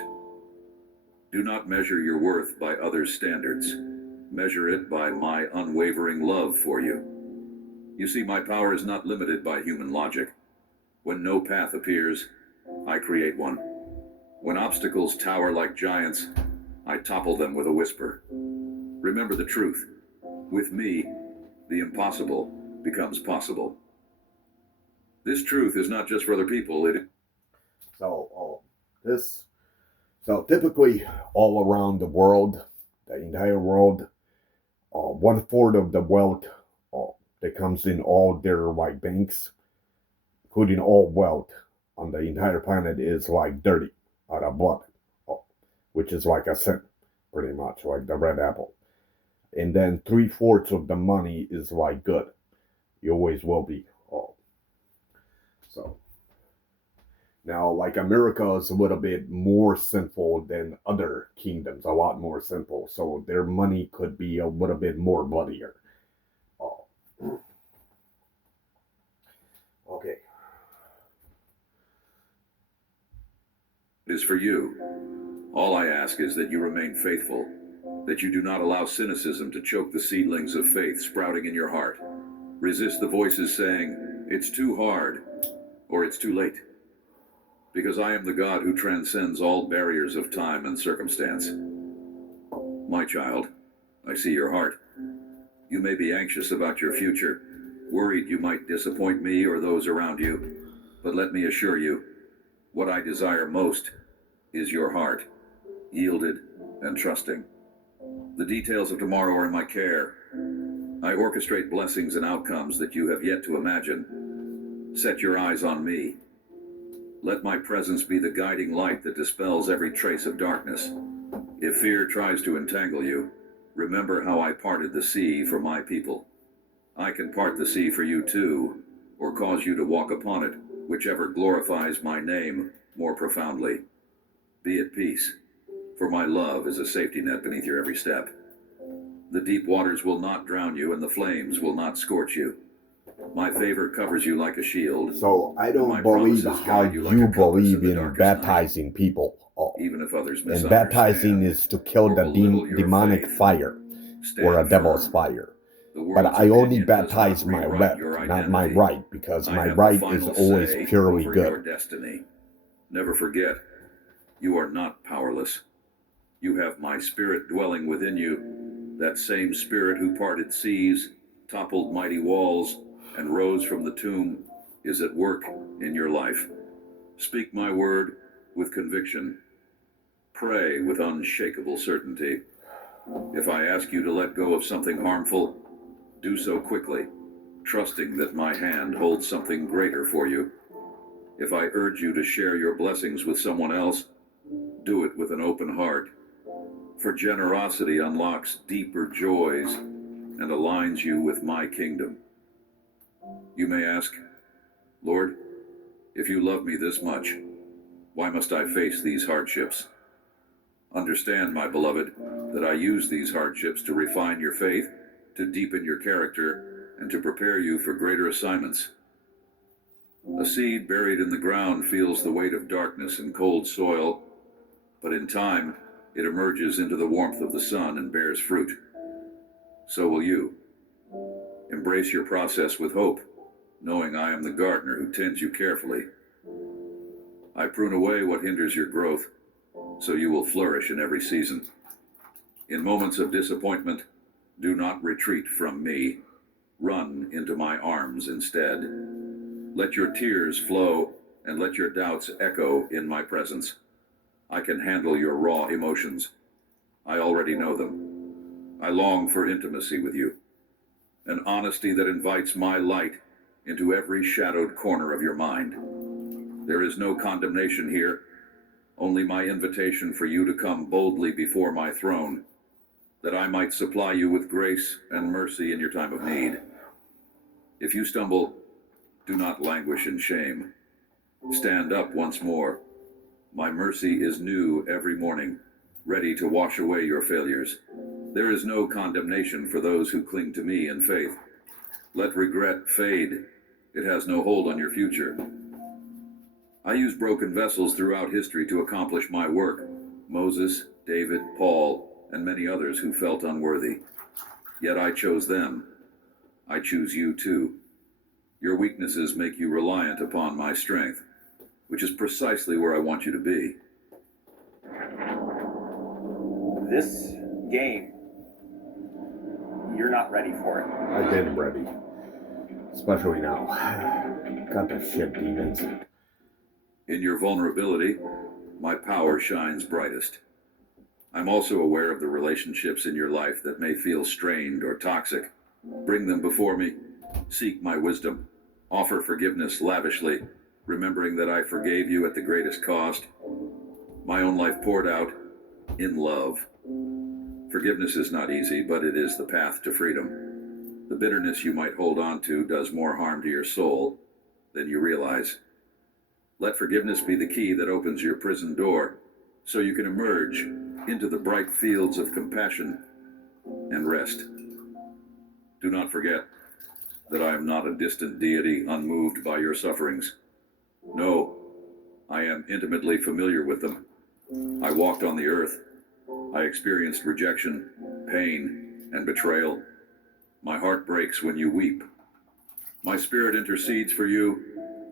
Do not measure your worth by others' standards. Measure it by my unwavering love for you. You see, my power is not limited by human logic. When no path appears, I create one. When obstacles tower like giants, I topple them with a whisper. Remember the truth. With me, the impossible becomes possible. This truth is not just for other people, So typically all around the world, the entire world, 1/4 of the wealth that comes in all their like banks, including all wealth on the entire planet, is like dirty out of blood, which is like a sin, pretty much like the red apple. And then 3/4 of the money is like good. You always will be. So now, like America is a little bit more sinful than other kingdoms, a lot more sinful. So their money could be a little bit more bloodier. Oh. Okay. It is for you. All I ask is that you remain faithful, that you do not allow cynicism to choke the seedlings of faith sprouting in your heart. Resist the voices saying, it's too hard, or it's too late. Because I am the God who transcends all barriers of time and circumstance. My child, I see your heart. You may be anxious about your future, worried you might disappoint me or those around you, but let me assure you, what I desire most is your heart, yielded and trusting. The details of tomorrow are in my care. I orchestrate blessings and outcomes that you have yet to imagine. Set your eyes on me. Let my presence be the guiding light that dispels every trace of darkness. If fear tries to entangle you, remember how I parted the sea for my people. I can part the sea for you too, or cause you to walk upon it, whichever glorifies my name more profoundly. Be at peace, for my love is a safety net beneath your every step. The deep waters will not drown you, and the flames will not scorch you. My favor covers you like a shield. So I don't believe how you believe in baptizing people. Even if others and baptizing is to kill the demonic fire or a devil's fire. But I only baptize my rep, not my right, because my right is always purely good. Destiny. Never forget, you are not powerless. You have my spirit dwelling within you, that same spirit who parted seas, toppled mighty walls, and rose from the tomb is at work in your life. Speak my word with conviction. Pray with unshakable certainty. If I ask you to let go of something harmful, do so quickly, trusting that my hand holds something greater for you. If I urge you to share your blessings with someone else, do it with an open heart. For generosity unlocks deeper joys and aligns you with my kingdom. You may ask, Lord, if you love me this much, why must I face these hardships? Understand, my beloved, that I use these hardships to refine your faith, to deepen your character, and to prepare you for greater assignments. A seed buried in the ground feels the weight of darkness and cold soil, but in time, it emerges into the warmth of the sun and bears fruit. So will you. Embrace your process with hope, knowing I am the gardener who tends you carefully. I prune away what hinders your growth, so you will flourish in every season. In moments of disappointment, do not retreat from me. Run into my arms instead. Let your tears flow and let your doubts echo in my presence. I can handle your raw emotions. I already know them. I long for intimacy with you, an honesty that invites my light into every shadowed corner of your mind. There is no condemnation here, only my invitation for you to come boldly before my throne, that I might supply you with grace and mercy in your time of need. If you stumble, do not languish in shame. Stand up once more. My mercy is new every morning, ready to wash away your failures. There is no condemnation for those who cling to me in faith. Let regret fade. It has no hold on your future. I use broken vessels throughout history to accomplish my work. Moses, David, Paul, and many others who felt unworthy. Yet I chose them. I choose you too. Your weaknesses make you reliant upon my strength, which is precisely where I want you to be. This game, you're not ready for it. I've been ready. Especially now. Got the shit demons. In your vulnerability, my power shines brightest. I'm also aware of the relationships in your life that may feel strained or toxic. Bring them before me. Seek my wisdom. Offer forgiveness lavishly, remembering that I forgave you at the greatest cost. My own life poured out in love. Forgiveness is not easy, but it is the path to freedom. The bitterness you might hold on to does more harm to your soul than you realize. Let forgiveness be the key that opens your prison door, so you can emerge into the bright fields of compassion and rest. Do not forget that I am not a distant deity unmoved by your sufferings. No, I am intimately familiar with them. I walked on the earth. I experienced rejection, pain, and betrayal. My heart breaks when you weep. My spirit intercedes for you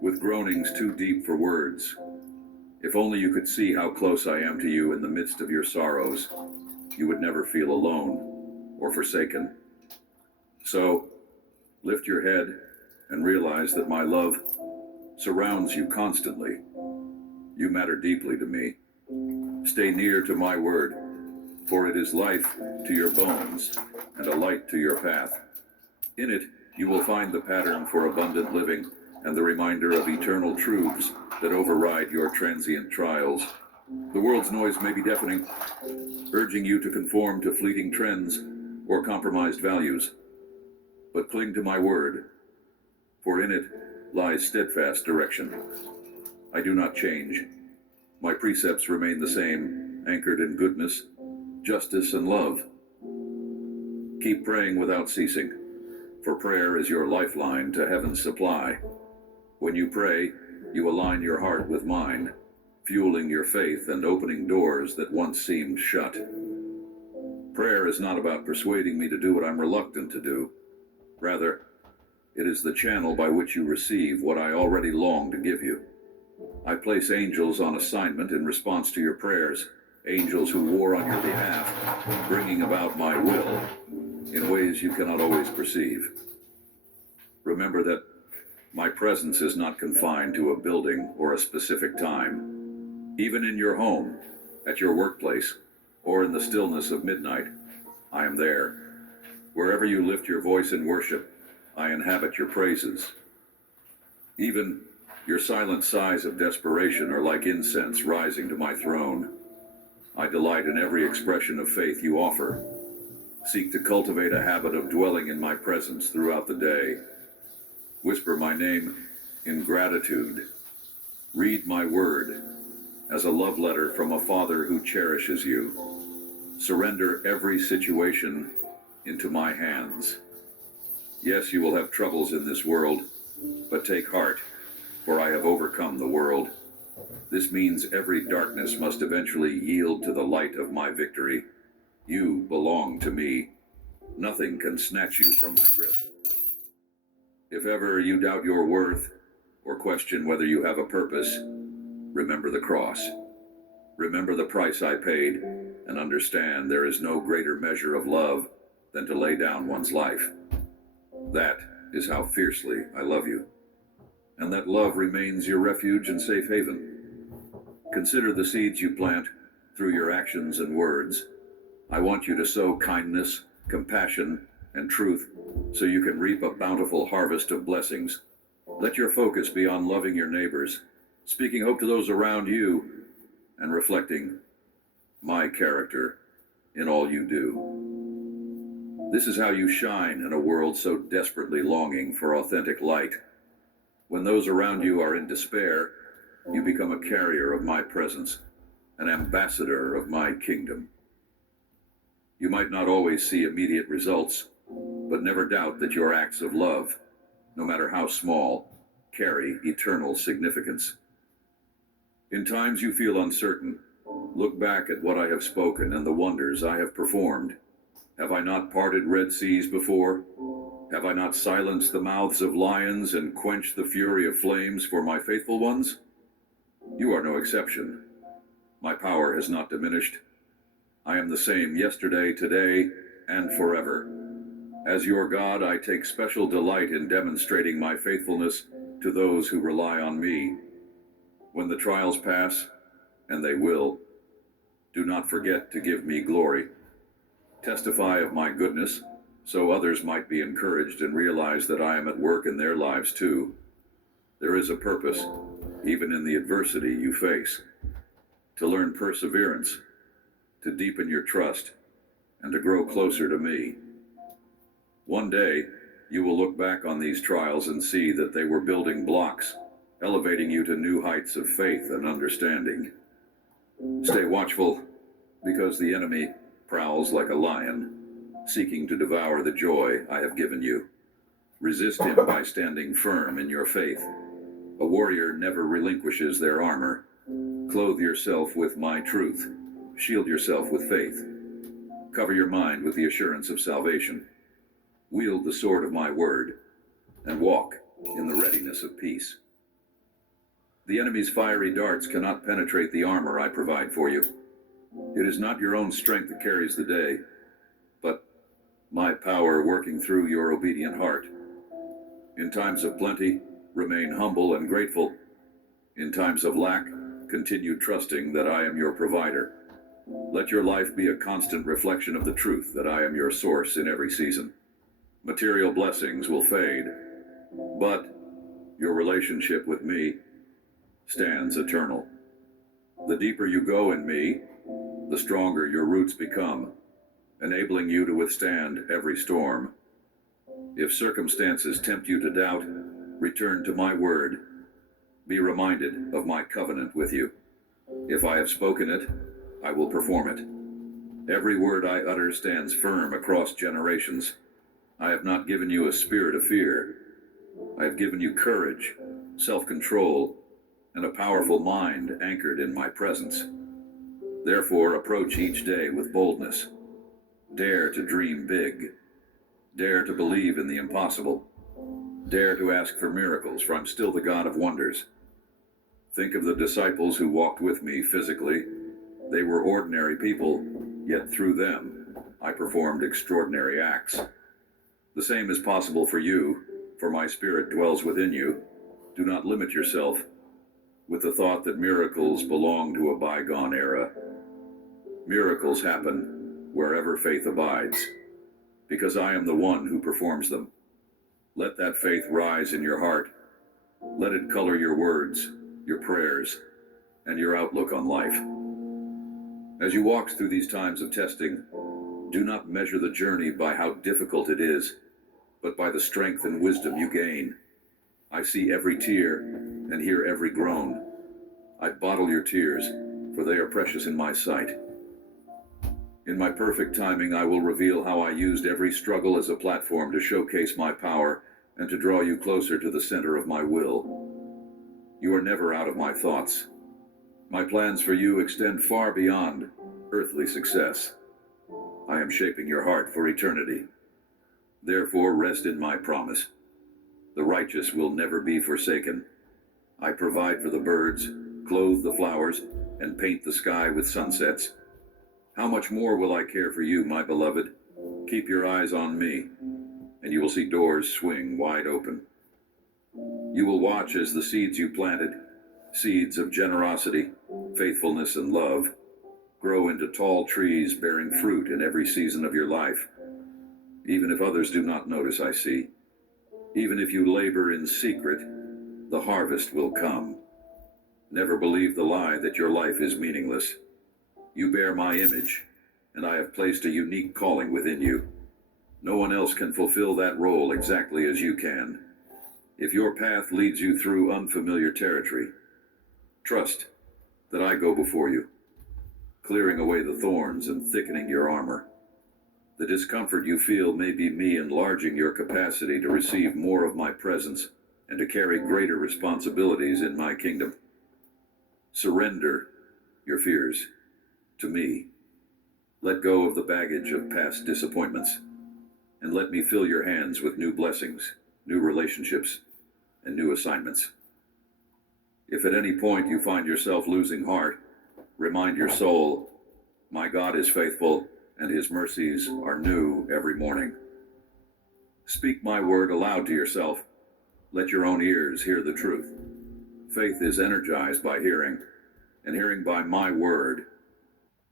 with groanings too deep for words. If only you could see how close I am to you in the midst of your sorrows, you would never feel alone or forsaken. So, lift your head and realize that my love surrounds you constantly. You matter deeply to me. Stay near to my word, for it is life to your bones and a light to your path. In it, you will find the pattern for abundant living and the reminder of eternal truths that override your transient trials. The world's noise may be deafening, urging you to conform to fleeting trends or compromised values. But cling to my word, for in it lies steadfast direction. I do not change. My precepts remain the same, anchored in goodness, justice, and love. Keep praying without ceasing, for prayer is your lifeline to heaven's supply. When you pray, you align your heart with mine, fueling your faith and opening doors that once seemed shut. Prayer is not about persuading me to do what I'm reluctant to do. Rather, it is the channel by which you receive what I already long to give you. I place angels on assignment in response to your prayers, angels who war on your behalf, bringing about my will in ways you cannot always perceive. Remember that My presence is not confined to a building or a specific time. Even in your home, at your workplace, or in the stillness of midnight, I am there. Wherever you lift your voice in worship, I inhabit your praises. Even your silent sighs of desperation are like incense rising to my throne. I delight in every expression of faith you offer. Seek to cultivate a habit of dwelling in my presence throughout the day. Whisper my name in gratitude. Read my word as a love letter from a father who cherishes you. Surrender every situation into my hands. Yes, you will have troubles in this world, but take heart, for I have overcome the world. This means every darkness must eventually yield to the light of my victory. You belong to me. Nothing can snatch you from my grip. If ever you doubt your worth or question whether you have a purpose, remember the cross. Remember the price I paid, and understand there is no greater measure of love than to lay down one's life. That is how fiercely I love you. And that love remains your refuge and safe haven. Consider the seeds you plant through your actions and words. I want you to sow kindness, compassion, and truth so you can reap a bountiful harvest of blessings. Let your focus be on loving your neighbors, speaking hope to those around you, and reflecting my character in all you do. This is how you shine in a world so desperately longing for authentic light. When those around you are in despair, you become a carrier of my presence, an ambassador of my kingdom. You might not always see immediate results, but never doubt that your acts of love, no matter how small, carry eternal significance. In times you feel uncertain, look back at what I have spoken and the wonders I have performed. Have I not parted Red Seas before? Have I not silenced the mouths of lions and quenched the fury of flames for my faithful ones? You are no exception. My power has not diminished. I am the same yesterday, today, and forever. As your God, I take special delight in demonstrating my faithfulness to those who rely on me. When the trials pass, and they will, do not forget to give me glory. Testify of my goodness, so others might be encouraged and realize that I am at work in their lives too. There is a purpose, even in the adversity you face, to learn perseverance, to deepen your trust, and to grow closer to me. One day, you will look back on these trials and see that they were building blocks, elevating you to new heights of faith and understanding. Stay watchful, because the enemy prowls like a lion, seeking to devour the joy I have given you. Resist him by standing firm in your faith. A warrior never relinquishes their armor. Clothe yourself with my truth. Shield yourself with faith. Cover your mind with the assurance of salvation. Wield the sword of my word, and walk in the readiness of peace. The enemy's fiery darts cannot penetrate the armor I provide for you. It is not your own strength that carries the day, but my power working through your obedient heart. In times of plenty, remain humble and grateful. In times of lack, continue trusting that I am your provider. Let your life be a constant reflection of the truth that I am your source in every season. Material blessings will fade, but your relationship with me stands eternal. The deeper you go in me, the stronger your roots become, enabling you to withstand every storm. If circumstances tempt you to doubt, return to my word. Be reminded of my covenant with you. If I have spoken it, I will perform it. Every word I utter stands firm across generations. I have not given you a spirit of fear. I have given you courage, self-control, and a powerful mind anchored in my presence. Therefore, approach each day with boldness. Dare to dream big. Dare to believe in the impossible. Dare to ask for miracles, for I'm still the God of wonders. Think of the disciples who walked with me physically. They were ordinary people, yet through them, I performed extraordinary acts. The same is possible for you, For my spirit dwells within you. Do not limit yourself with the thought that miracles belong to a bygone era. Miracles happen wherever faith abides, because I am the one who performs them. Let that faith rise in your heart. Let it color your words, your prayers, and your outlook on life. As you walk through these times of testing, do not measure the journey by how difficult it is, but by the strength and wisdom you gain. I see every tear and hear every groan. I bottle your tears, for they are precious in my sight. In my perfect timing, I will reveal how I used every struggle as a platform to showcase my power and to draw you closer to the center of my will. You are never out of my thoughts. My plans for you extend far beyond earthly success. I am shaping your heart for eternity. Therefore, rest in my promise. The righteous will never be forsaken. I provide for the birds, clothe the flowers, and paint the sky with sunsets. How much more will I care for you, my beloved? Keep your eyes on me, and you will see doors swing wide open. You will watch as the seeds you planted, seeds of generosity, faithfulness, and love, grow into tall trees bearing fruit in every season of your life. Even if others do not notice, I see. Even if you labor in secret, the harvest will come. Never believe the lie that your life is meaningless. You bear my image, and I have placed a unique calling within you. No one else can fulfill that role exactly as you can. If your path leads you through unfamiliar territory, trust that I go before you, clearing away the thorns and thickening your armor. The discomfort you feel may be me enlarging your capacity to receive more of my presence and to carry greater responsibilities in my kingdom. Surrender your fears to me. Let go of the baggage of past disappointments, and let me fill your hands with new blessings, new relationships, and new assignments. If at any point you find yourself losing heart, remind your soul, my God is faithful, and his mercies are new every morning. Speak my word aloud to yourself. Let your own ears hear the truth. Faith is energized by hearing, and hearing by my word.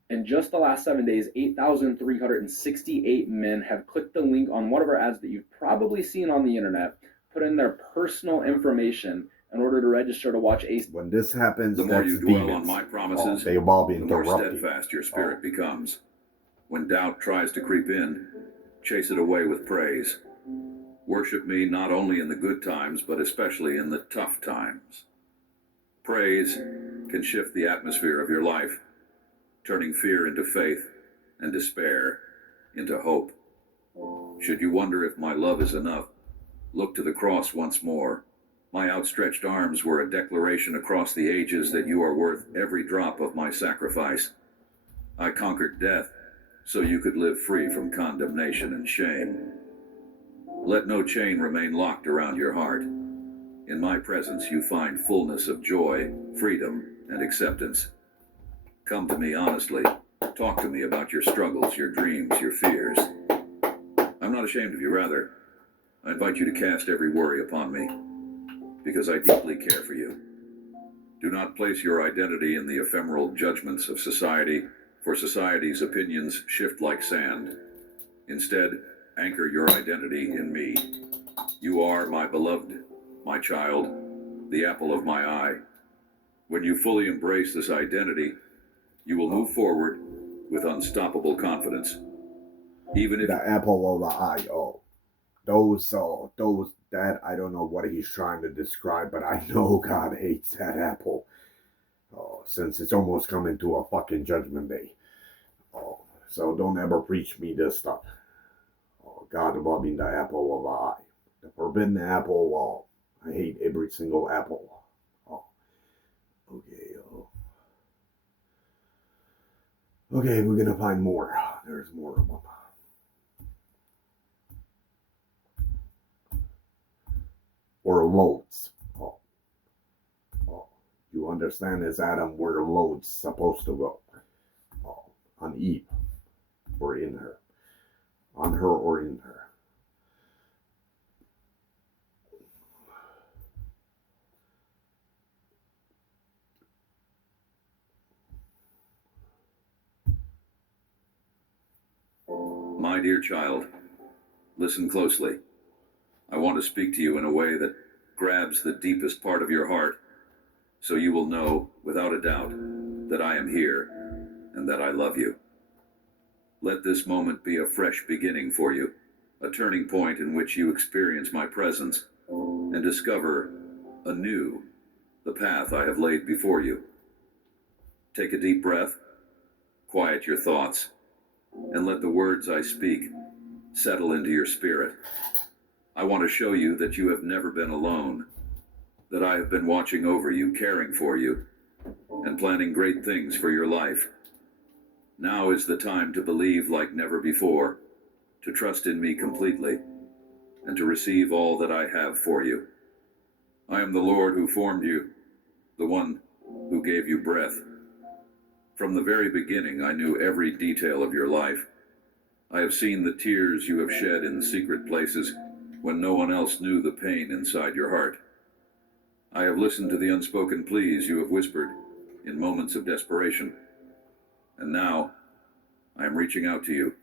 In just the last 7 days, 8,368 men have clicked the link on one of our ads that you've probably seen on the internet, put in their personal information in order to register to watch a... When this happens, the more that's you dwell demons. on my promises, They will be the more interrupted. steadfast your spirit becomes. When doubt tries to creep in, chase it away with praise. Worship me not only in the good times, but especially in the tough times. Praise can shift the atmosphere of your life, turning fear into faith and despair into hope. Should you wonder if my love is enough, look to the cross once more. My outstretched arms were a declaration across the ages that you are worth every drop of my sacrifice. I conquered death so you could live free from condemnation and shame. Let no chain remain locked around your heart. In my presence you find fullness of joy, freedom, and acceptance. Come to me honestly. Talk to me about your struggles, your dreams, your fears. I'm not ashamed of you, rather. I invite you to cast every worry upon me, because I deeply care for you. Do not place your identity in the ephemeral judgments of society, for society's opinions shift like sand. Instead, anchor your identity in me. You are my beloved, my child, the apple of my eye. When you fully embrace this identity, you will move forward with unstoppable confidence. Even if the apple of the eye, those that I don't know what he's trying to describe, but I know God hates that apple. Since it's almost coming to a fucking judgment day. So don't ever preach me this stuff. God loving the apple of the eye. The forbidden apple, I hate every single apple. Okay. Okay, we're gonna find more. There's more of them. Or loads. You understand this, Adam, where loads supposed to go. On Eve. Or in her. On her or in her. My dear child, listen closely. I want to speak to you in a way that grabs the deepest part of your heart, so you will know, without a doubt, that I am here and that I love you. Let this moment be a fresh beginning for you, a turning point in which you experience my presence and discover anew the path I have laid before you. Take a deep breath, quiet your thoughts, and let the words I speak settle into your spirit. I want to show you that you have never been alone, that I have been watching over you, caring for you, and planning great things for your life. Now is the time to believe like never before, to trust in me completely, and to receive all that I have for you. I am the Lord who formed you, the one who gave you breath. From the very beginning, I knew every detail of your life. I have seen the tears you have shed in secret places when no one else knew the pain inside your heart. I have listened to the unspoken pleas you have whispered in moments of desperation. And now, I am reaching out to you,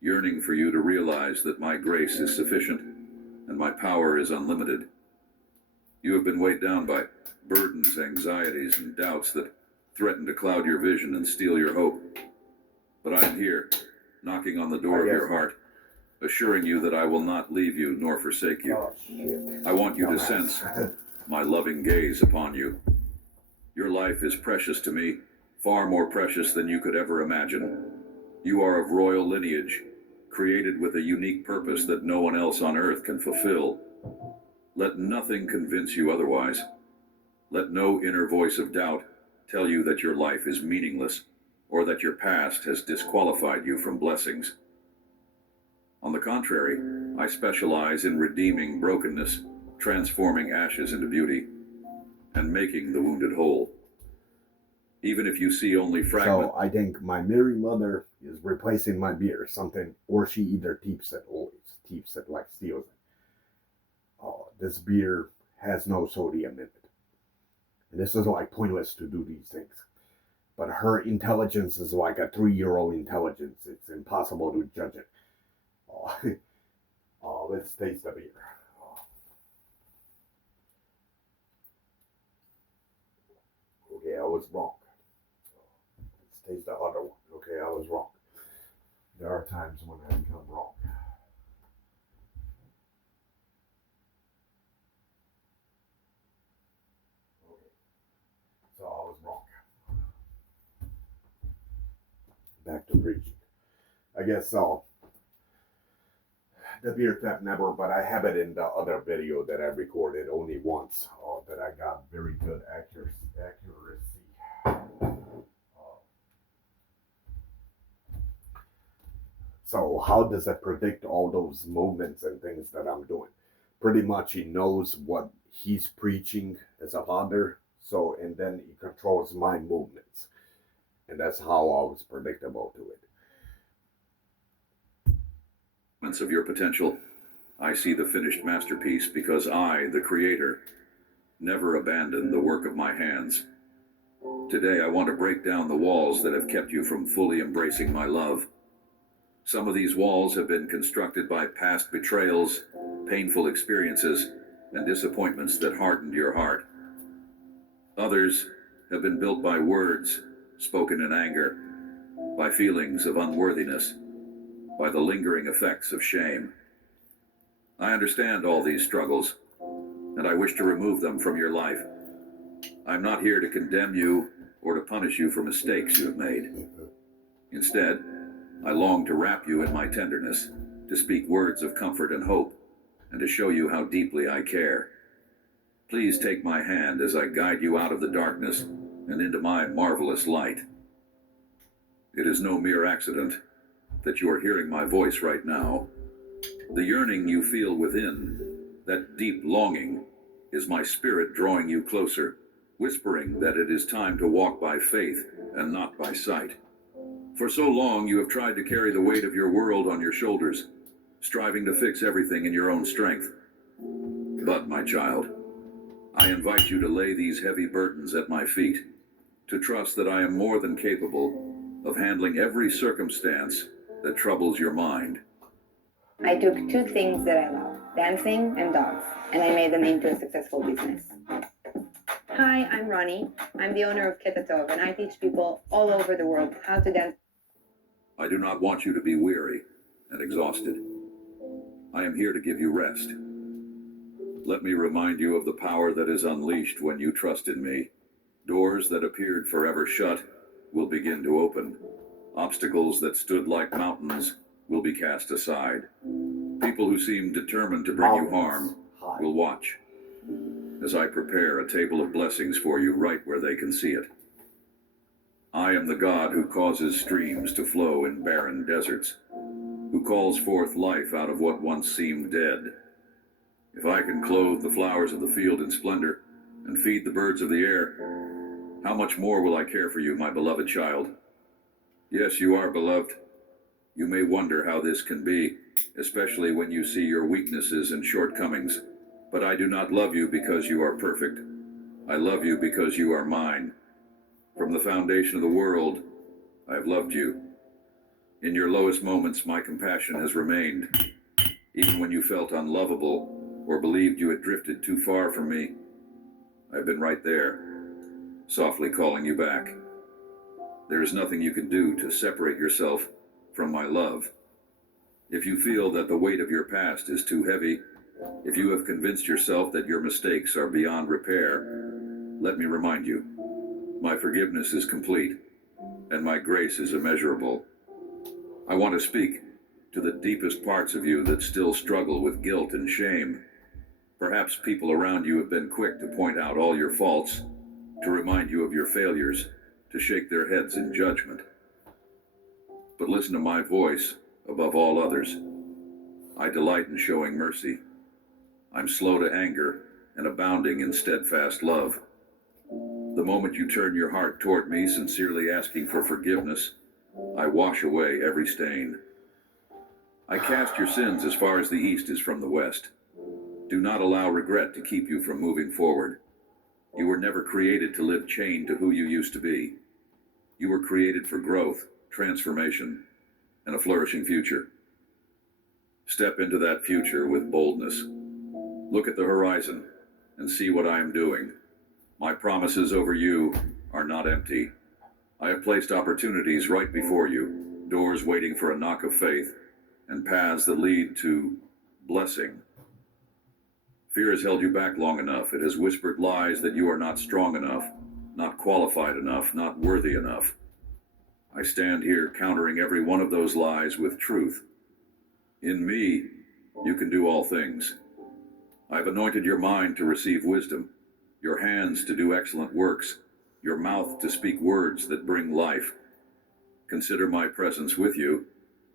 yearning for you to realize that my grace is sufficient and my power is unlimited. You have been weighed down by burdens, anxieties, and doubts that threaten to cloud your vision and steal your hope. But I am here, knocking on the door of your heart, assuring you that I will not leave you nor forsake you. I want you to sense my loving gaze upon you. Your life is precious to me, far more precious than you could ever imagine. You are of royal lineage, created with a unique purpose that no one else on earth can fulfill. Let nothing convince you otherwise. Let no inner voice of doubt tell you that your life is meaningless or that your past has disqualified you from blessings. On the contrary, I specialize in redeeming brokenness, transforming ashes into beauty, and making the wounded whole. Even if you see only fragments. So I think my Mary mother is replacing my beer, something, or she either keeps it, like steals it. This beer has no sodium in it. And this is like pointless to do these things. But her intelligence is like a 3-year-old intelligence. It's impossible to judge it. Let's taste the beer. Okay, I was wrong. Let's taste the other one. Okay, I was wrong. There are times when I become wrong. Okay, so I was wrong. Back to preaching. I guess so. The beer tap never, but I have it in the other video that I recorded only once, that I got very good accuracy. So how does it predict all those movements and things that I'm doing? Pretty much he knows what he's preaching as a father, so, and then he controls my movements. And that's how I was predictable to it. Of your potential, I see the finished masterpiece because I, the Creator, never abandon the work of my hands. Today I want to break down the walls that have kept you from fully embracing my love. Some of these walls have been constructed by past betrayals, painful experiences, and disappointments that hardened your heart. Others have been built by words spoken in anger, by feelings of unworthiness, by the lingering effects of shame. I understand all these struggles, and I wish to remove them from your life. I'm not here to condemn you or to punish you for mistakes you have made. Instead, I long to wrap you in my tenderness, to speak words of comfort and hope, and to show you how deeply I care. Please take my hand as I guide you out of the darkness and into my marvelous light. It is no mere accident that you are hearing my voice right now. The yearning you feel within, that deep longing, is my spirit drawing you closer, whispering that it is time to walk by faith and not by sight. For so long you have tried to carry the weight of your world on your shoulders, striving to fix everything in your own strength. But, my child, I invite you to lay these heavy burdens at my feet, to trust that I am more than capable of handling every circumstance that troubles your mind. I took two things that I love, dancing and dogs, and I made them into a successful business. Hi, I'm Ronnie. I'm the owner of Ketatov, and I teach people all over the world how to dance. I do not want you to be weary and exhausted. I am here to give you rest. Let me remind you of the power that is unleashed when you trust in me. Doors that appeared forever shut will begin to open. Obstacles that stood like mountains will be cast aside. People who seem determined to bring you harm will watch as I prepare a table of blessings for you right where they can see it. I am the God who causes streams to flow in barren deserts, who calls forth life out of what once seemed dead. If I can clothe the flowers of the field in splendor and feed the birds of the air, how much more will I care for you, my beloved child? Yes, you are beloved. You may wonder how this can be, especially when you see your weaknesses and shortcomings. But I do not love you because you are perfect. I love you because you are mine. From the foundation of the world, I have loved you. In your lowest moments, my compassion has remained. Even when you felt unlovable or believed you had drifted too far from me, I've been right there, softly calling you back. There is nothing you can do to separate yourself from my love. If you feel that the weight of your past is too heavy, if you have convinced yourself that your mistakes are beyond repair, let me remind you, my forgiveness is complete, and my grace is immeasurable. I want to speak to the deepest parts of you that still struggle with guilt and shame. Perhaps people around you have been quick to point out all your faults, to remind you of your failures, to shake their heads in judgment. But listen to my voice above all others. I delight in showing mercy. I'm slow to anger and abounding in steadfast love. The moment you turn your heart toward me, sincerely asking for forgiveness, I wash away every stain. I cast your sins as far as the east is from the west. Do not allow regret to keep you from moving forward. You were never created to live chained to who you used to be. You were created for growth, transformation, and a flourishing future. Step into that future with boldness. Look at the horizon and see what I am doing. My promises over you are not empty. I have placed opportunities right before you, doors waiting for a knock of faith, and paths that lead to blessing. Fear has held you back long enough. It has whispered lies that you are not strong enough, not qualified enough, not worthy enough. I stand here countering every one of those lies with truth. In me, you can do all things. I've anointed your mind to receive wisdom, your hands to do excellent works, your mouth to speak words that bring life. Consider my presence with you,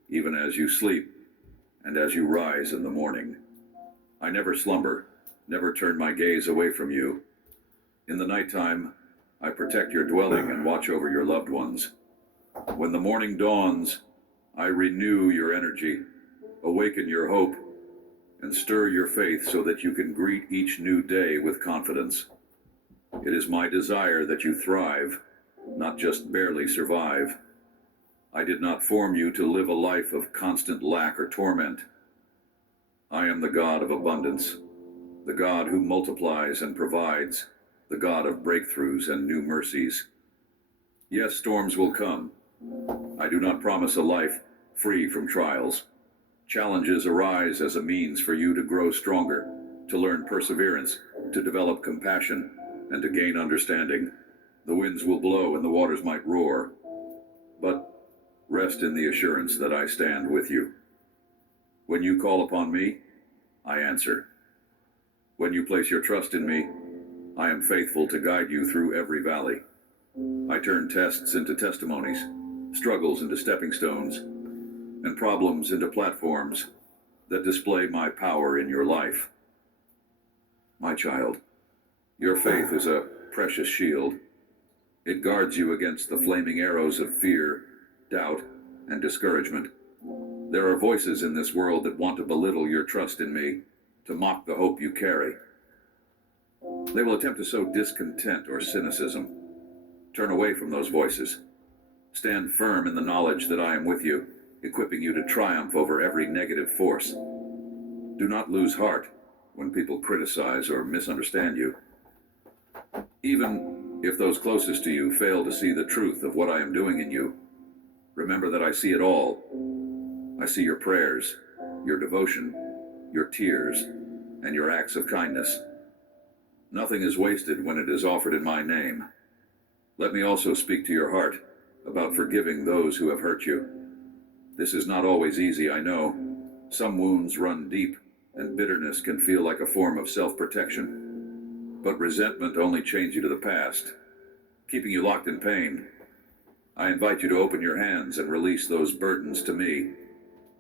even as you sleep and as you rise in the morning. I never slumber, never turn my gaze away from you. In the nighttime, I protect your dwelling and watch over your loved ones. When the morning dawns, I renew your energy, awaken your hope, and stir your faith so that you can greet each new day with confidence. It is my desire that you thrive, not just barely survive. I did not form you to live a life of constant lack or torment. I am the God of abundance, the God who multiplies and provides, the God of breakthroughs and new mercies. Yes, storms will come. I do not promise a life free from trials. Challenges arise as a means for you to grow stronger, to learn perseverance, to develop compassion, and to gain understanding. The winds will blow and the waters might roar, but rest in the assurance that I stand with you. When you call upon me, I answer. When you place your trust in me, I am faithful to guide you through every valley. I turn tests into testimonies, struggles into stepping stones, and problems into platforms that display my power in your life. My child, your faith is a precious shield. It guards you against the flaming arrows of fear, doubt, and discouragement. There are voices in this world that want to belittle your trust in me, to mock the hope you carry. They will attempt to sow discontent or cynicism. Turn away from those voices. Stand firm in the knowledge that I am with you, equipping you to triumph over every negative force. Do not lose heart when people criticize or misunderstand you. Even if those closest to you fail to see the truth of what I am doing in you, remember that I see it all. I see your prayers, your devotion, your tears, and your acts of kindness. Nothing is wasted when it is offered in my name. Let me also speak to your heart about forgiving those who have hurt you. This is not always easy, I know. Some wounds run deep, and bitterness can feel like a form of self-protection. But resentment only chains you to the past, keeping you locked in pain. I invite you to open your hands and release those burdens to me.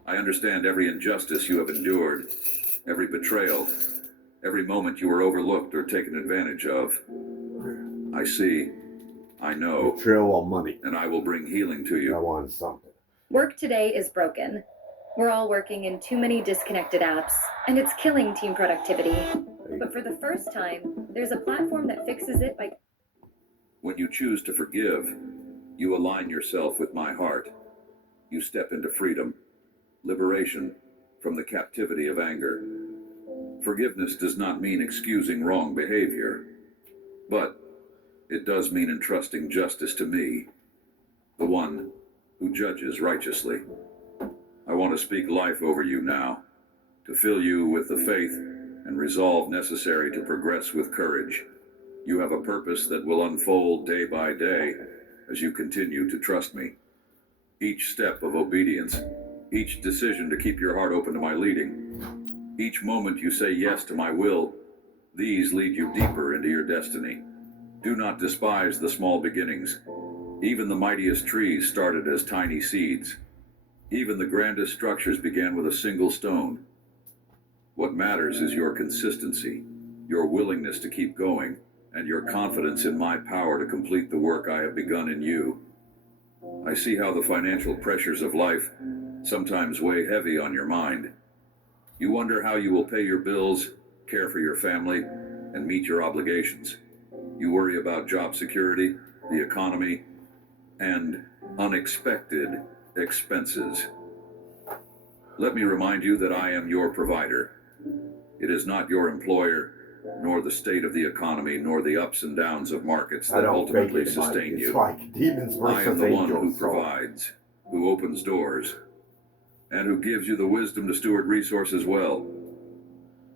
I understand every injustice you have endured, every betrayal, every moment you were overlooked or taken advantage of. I see, I know, Betrayal of money. and I will bring healing to you. I want something. Work today is broken. We're all working in too many disconnected apps, and it's killing team productivity. But for the first time, there's a platform that fixes it by... When you choose to forgive, you align yourself with my heart. You step into freedom, liberation from the captivity of anger. Forgiveness does not mean excusing wrong behavior, but it does mean entrusting justice to me, the one who judges righteously. I want to speak life over you now, to fill you with the faith and resolve necessary to progress with courage. You have a purpose that will unfold day by day as you continue to trust me. Each step of obedience, each decision to keep your heart open to my leading, each moment you say yes to my will, these lead you deeper into your destiny. Do not despise the small beginnings. Even the mightiest trees started as tiny seeds. Even the grandest structures began with a single stone. What matters is your consistency, your willingness to keep going, and your confidence in my power to complete the work I have begun in you. I see how the financial pressures of life sometimes weigh heavy on your mind. You wonder how you will pay your bills, care for your family, and meet your obligations. You worry about job security, the economy, and unexpected expenses. Let me remind you that I am your provider. It is not your employer, nor the state of the economy, nor the ups and downs of markets that ultimately sustain you. It's like demons I am versus the one who angels. provides, who opens doors, and who gives you the wisdom to steward resources well.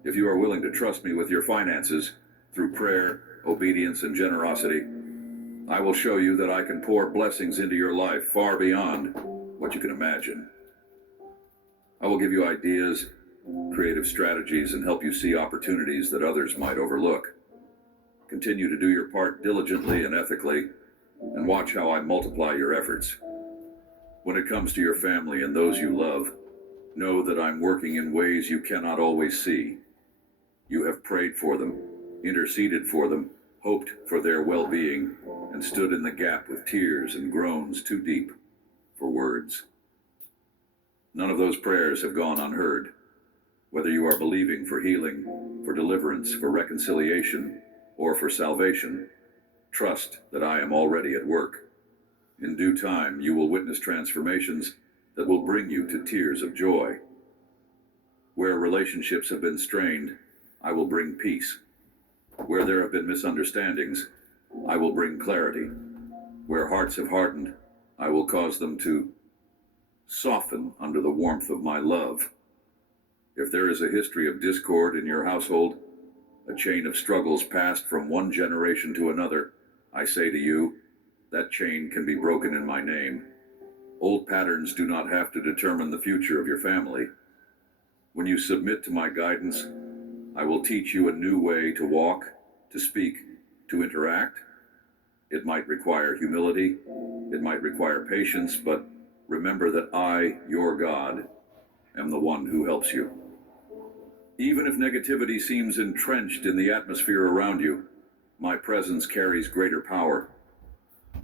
If you are willing to trust me with your finances, through prayer, obedience, and generosity, I will show you that I can pour blessings into your life far beyond what you can imagine. I will give you ideas, creative strategies, and help you see opportunities that others might overlook. Continue to do your part diligently and ethically, and watch how I multiply your efforts. When it comes to your family and those you love, know that I'm working in ways you cannot always see. You have prayed for them, interceded for them, hoped for their well-being, and stood in the gap with tears and groans too deep for words. None of those prayers have gone unheard. Whether you are believing for healing, for deliverance, for reconciliation, or for salvation, trust that I am already at work. In due time, you will witness transformations that will bring you to tears of joy. Where relationships have been strained, I will bring peace. Where there have been misunderstandings, I will bring clarity. Where hearts have hardened, I will cause them to soften under the warmth of my love. If there is a history of discord in your household, a chain of struggles passed from one generation to another, I say to you, that chain can be broken in my name. Old patterns do not have to determine the future of your family. When you submit to my guidance, I will teach you a new way to walk, to speak, to interact. It might require humility, it might require patience, but remember that I, your God, am the one who helps you. Even if negativity seems entrenched in the atmosphere around you, my presence carries greater power.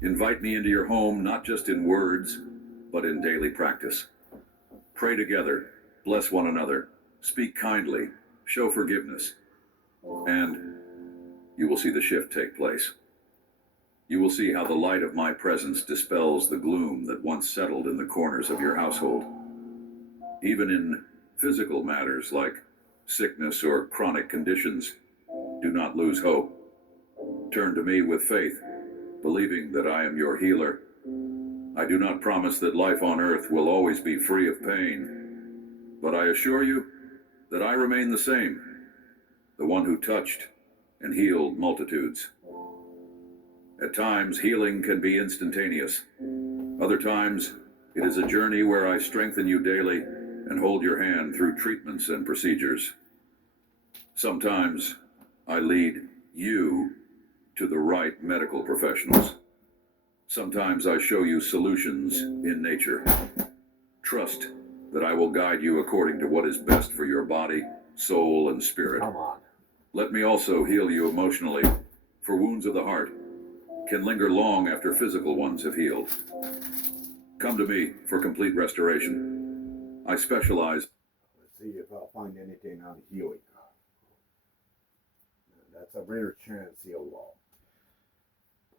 Invite me into your home, not just in words, but in daily practice. Pray together, bless one another, speak kindly, show forgiveness, and you will see the shift take place. You will see how the light of my presence dispels the gloom that once settled in the corners of your household. Even in physical matters like sickness or chronic conditions, do not lose hope. Turn to me with faith, believing that I am your healer. I do not promise that life on earth will always be free of pain, but I assure you that I remain the same, the one who touched and healed multitudes. At times, healing can be instantaneous. Other times, it is a journey where I strengthen you daily and hold your hand through treatments and procedures. Sometimes, I lead you to the right medical professionals. Sometimes I show you solutions in nature. Trust that I will guide you according to what is best for your body, soul, and spirit. Come on. Let me also heal you emotionally, for wounds of the heart can linger long after physical ones have healed. Come to me for complete restoration. I specialize. Let's see if I'll find anything on healing. That's a rare chance he'll pour.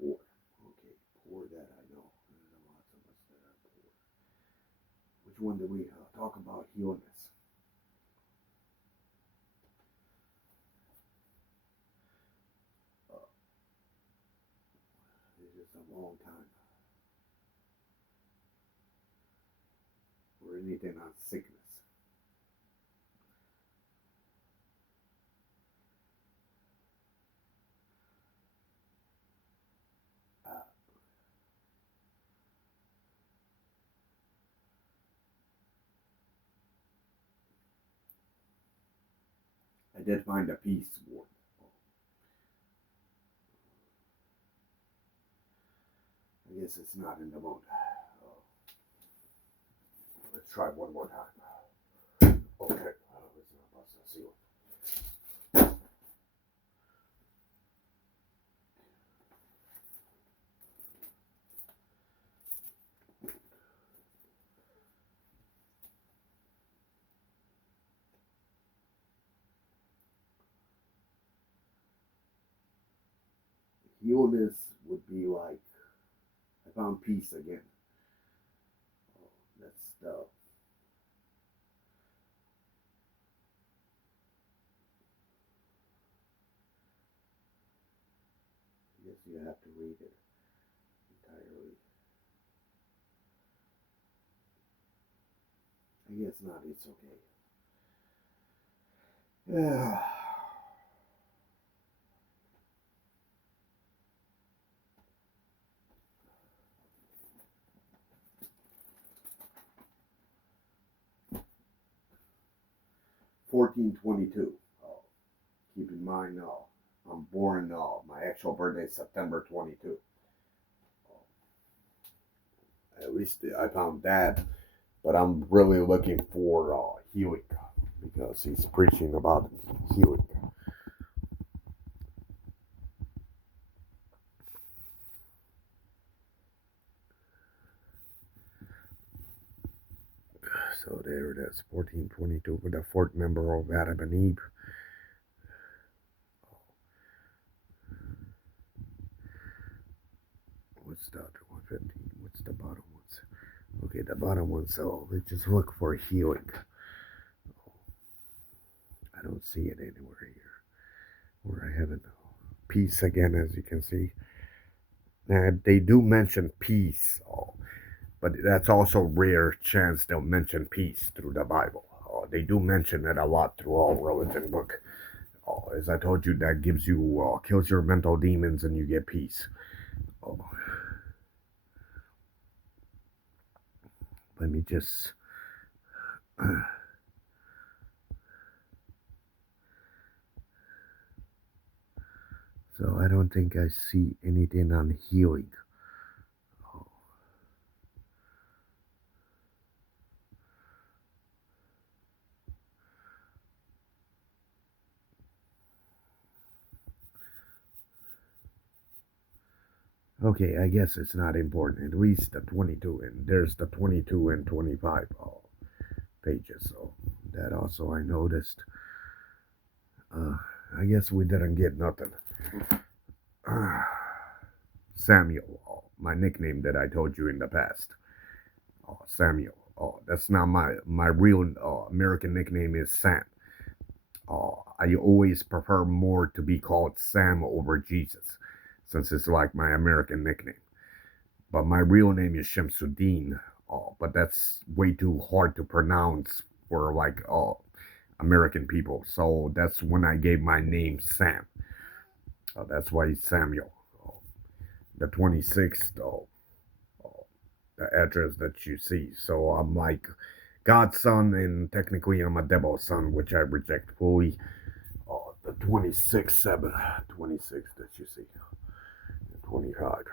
Okay, pour that I know. There's lots of us that are poor. Which one did we talk about healing us? It's just a long time. Or anything on sickness. I did find a peace word. I guess it's not in the mode. Let's try one more time. Okay. Let's see what. Healness would be like, I found peace again. That's the. I guess you have to read it entirely. I guess not, it's okay. Yeah. 1422. Keep in mind, I'm born, my actual birthday is September 22. At least I found that, but I'm really looking for healing because he's preaching about healing. So there it is, 1422 with the fourth member of Adam and Eve. What's the other 115? What's the bottom ones? Okay, the bottom one. So let's just look for healing. I don't see it anywhere here. Where I haven't. Peace again, as you can see. Now, they do mention peace, but that's also rare chance they'll mention peace through the Bible. They do mention it a lot through all religion book. As I told you, that gives you, kills your mental demons and you get peace. Let me just... So I don't think I see anything on healing. Okay, I guess it's not important. At least the 22, and there's the 22 and 25 pages. So that also I noticed. I guess we didn't get nothing. Samuel, my nickname that I told you in the past. Samuel. That's not my real American nickname is Sam. I always prefer more to be called Sam over Jesus, since it's like my American nickname. But my real name is Shamsuddin. But that's way too hard to pronounce for like American people. So that's when I gave my name Sam. That's why it's Samuel. The 26th, the address that you see. So I'm like God's son, and technically I'm a devil's son, which I reject fully. The 26th, 7, 26 that you see, 25.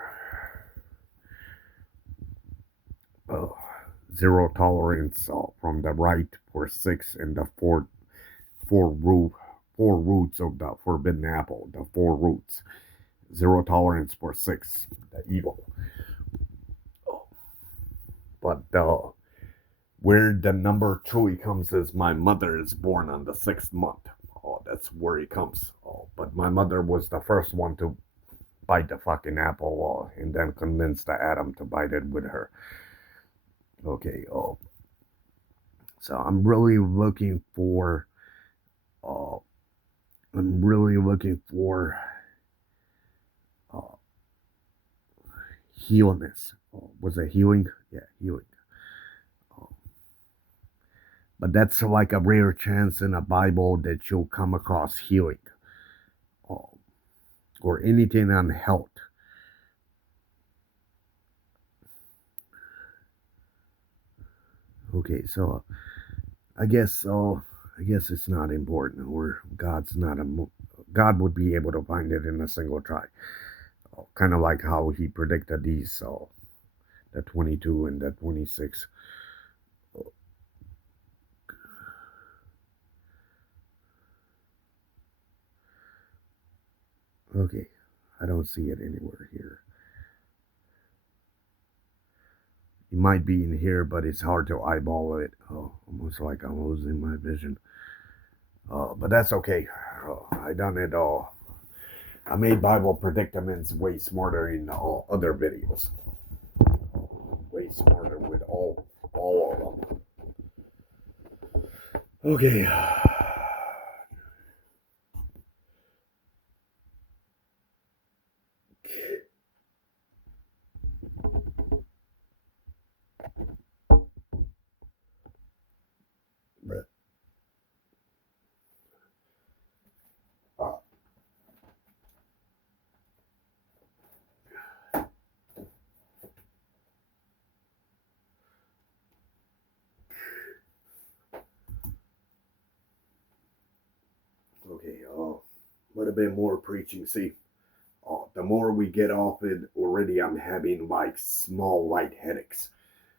Zero tolerance from the right for 6 and the four roots of the forbidden apple, the 4 roots. Zero tolerance for 6, the evil. But where the number truly comes is my mother is born on the 6th month. That's where it comes. But my mother was the first one to bite the fucking apple and then convince the Adam to bite it with her. Okay, so I'm really looking for uh, healness. Was it healing? Yeah, healing. But that's like a rare chance in a Bible that you'll come across healing or anything on health. Okay, so I guess it's not important, or God would be able to find it in a single try. Kind of like how he predicted these, the 22 and the 26. Okay, I don't see it anywhere here. It might be in here, but it's hard to eyeball it. Almost like I'm losing my vision. But that's okay. I done it all. I made Bible predicaments way smarter in all other videos. Way smarter with all of them. Okay. Okay, a little bit more preaching. See, the more we get off it, already I'm having like small light headaches.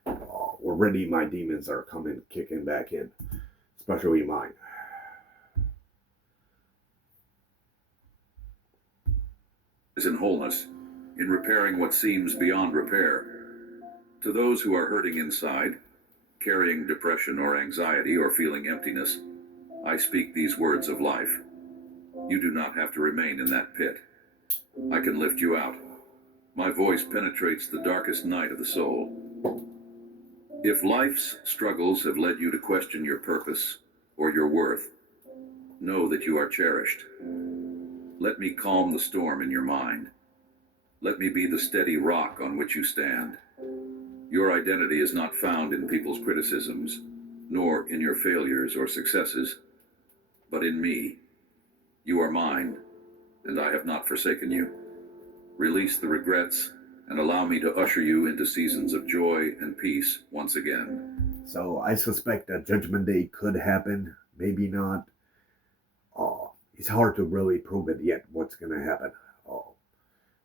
Already my demons are coming, kicking back in, especially mine. Is in wholeness, in repairing what seems beyond repair. To those who are hurting inside, carrying depression or anxiety or feeling emptiness, I speak these words of life. You do not have to remain in that pit. I can lift you out. My voice penetrates the darkest night of the soul. If life's struggles have led you to question your purpose or your worth, know that you are cherished. Let me calm the storm in your mind. Let me be the steady rock on which you stand. Your identity is not found in people's criticisms, nor in your failures or successes, but in me. You are mine, and I have not forsaken you. Release the regrets and allow me to usher you into seasons of joy and peace once again. So I suspect that Judgment Day could happen, maybe not. It's hard to really prove it yet what's going to happen.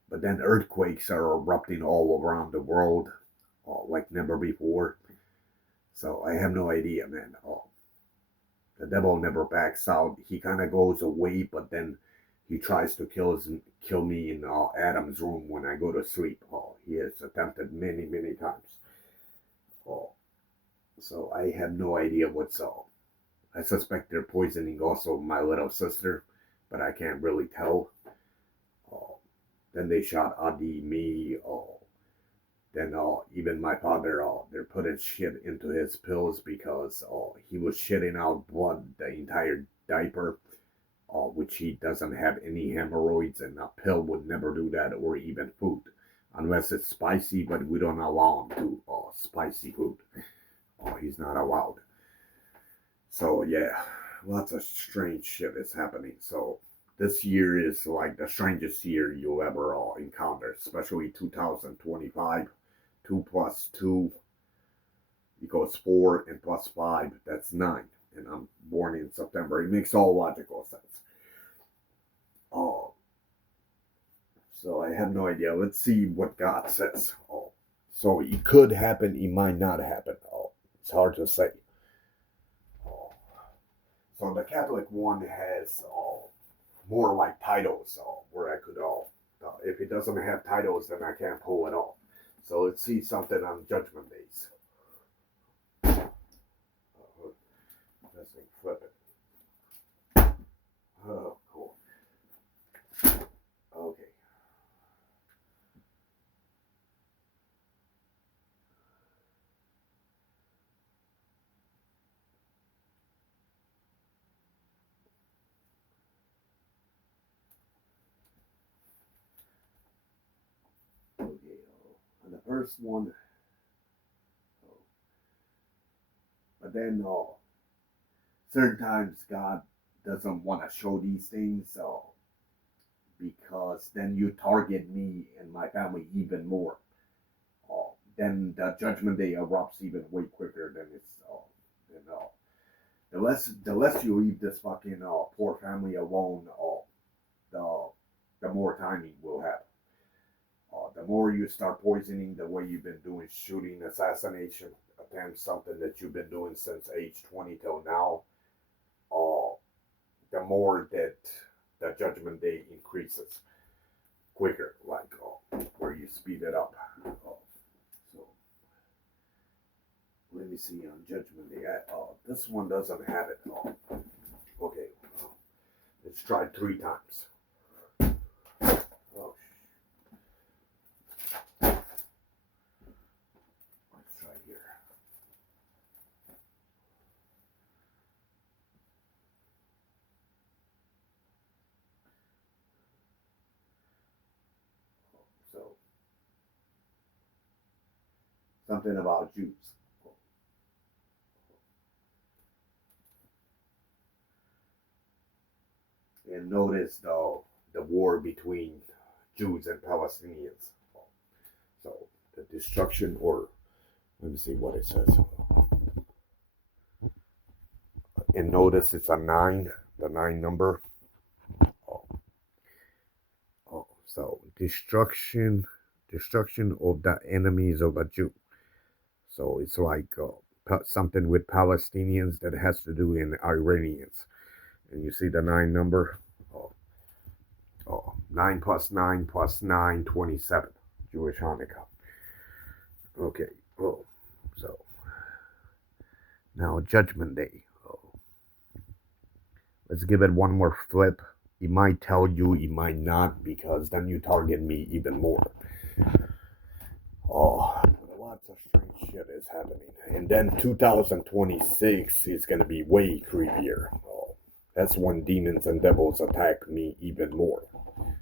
But then earthquakes are erupting all around the world like never before. So I have no idea, man. The devil never backs out. He kind of goes away, but then he tries to kill me in Adam's room when I go to sleep. He has attempted many, many times. So I have no idea what's up. I suspect they're poisoning also my little sister, but I can't really tell. then they shot Adi, me, then even my father, they're putting shit into his pills because he was shitting out blood the entire diaper, which he doesn't have any hemorrhoids, and a pill would never do that, or even food, unless it's spicy. But we don't allow him to spicy food. He's not allowed. So yeah, lots of strange shit is happening. So this year is like the strangest year you'll ever encounter, especially 2025. 2 plus 2 equals 4, and plus 5, that's 9. And I'm born in September. It makes all logical sense. So I have no idea. Let's see what God says. So it could happen, it might not happen. It's hard to say. So the Catholic one has more like titles, where I could if it doesn't have titles, then I can't pull it off. So let's see something on Judgment Days. This thing flip it. Oh, cool. Okay. Okay. And the first one. But then certain times God doesn't want to show these things, because then you target me and my family even more. Then the judgment day erupts even way quicker than it's the less you leave this fucking poor family alone, the more timing we'll have. The more you start poisoning the way you've been doing shooting, assassination attempts, something that you've been doing since age 20 till now, the more that the judgment day increases quicker, like where you speed it up. So let me see on judgment day. This one doesn't have it. Okay, let's try 3 times. Oh, let's try here. So something about Jews. And notice the war between Jews and Palestinians. So the destruction, or let me see what it says. And notice it's a 9, the 9 number. So destruction of the enemies of a Jew. So it's like something with Palestinians that has to do in Iranians. And you see the 9 number. 9 plus 9 plus 9, 27. Jewish Hanukkah. Okay. So now Judgment Day. Let's give it one more flip. It might tell you, it might not, because then you target me even more. Lots of strange shit is happening. And then 2026 is going to be way creepier. That's when demons and devils attack me even more.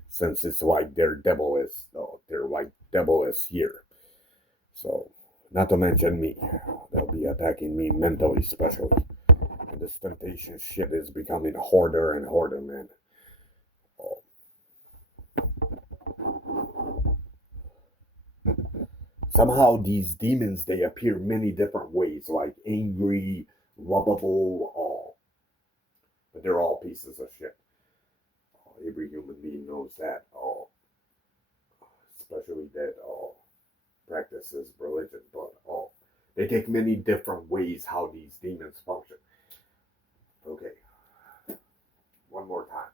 Since it's like they're like devilish here. So, not to mention me. They'll be attacking me mentally, especially. And this temptation shit is becoming harder and harder, man. Somehow these demons, they appear many different ways, like angry, lovable, but they're all pieces of shit. Every human being knows that, especially that practices religion, but they take many different ways how these demons function. Okay, one more time.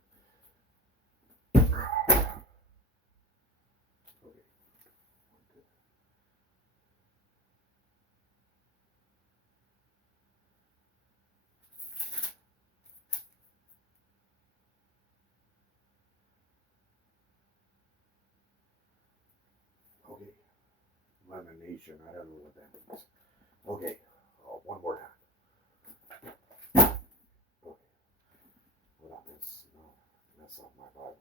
information. I don't know what that means. Okay, one more time. Okay, what I mess up my Bible.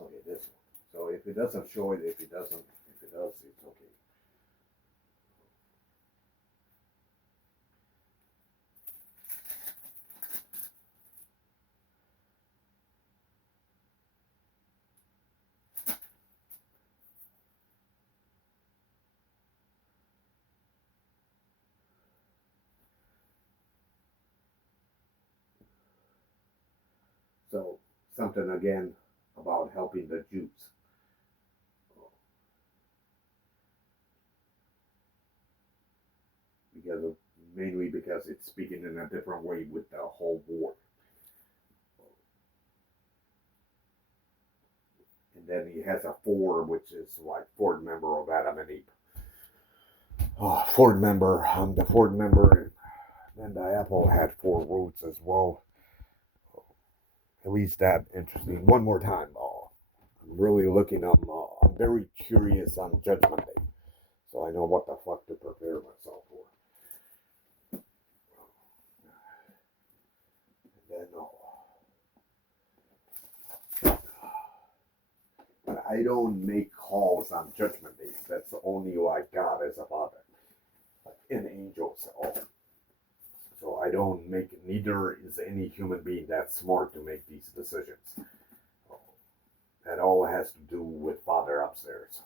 Okay, this one. So if it doesn't show it, if it does, it's okay. So something again about helping the Jews. Mainly because it's speaking in a different way with the whole war. And then he has a four, which is like Ford member of Adam and Eve. Oh, Ford member. I'm the Ford member, and the Apple had four roots as well. At least that interesting. One more time. I'm really looking. I'm very curious on Judgment Day, so I know what the fuck to prepare myself for. And then but I don't make calls on Judgment Day. That's only like God as a father, and angels. So I don't make. Neither is any human being that smart to make these decisions. That all has to do with Father upstairs.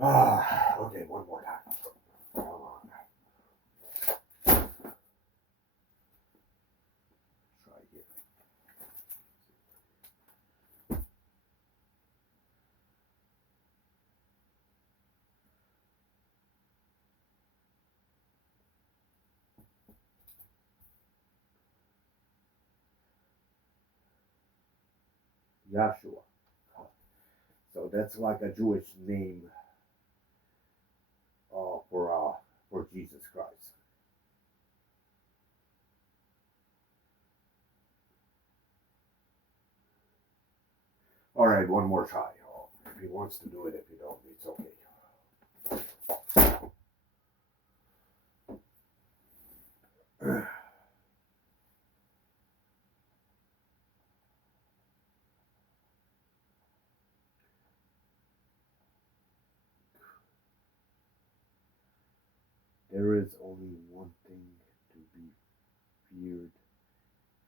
Okay, one more time. Come on. Try here. Joshua. So that's like a Jewish name for Jesus Christ. All right, one more try. If he wants to do it, if he don't, it's okay. There is only one thing to be feared,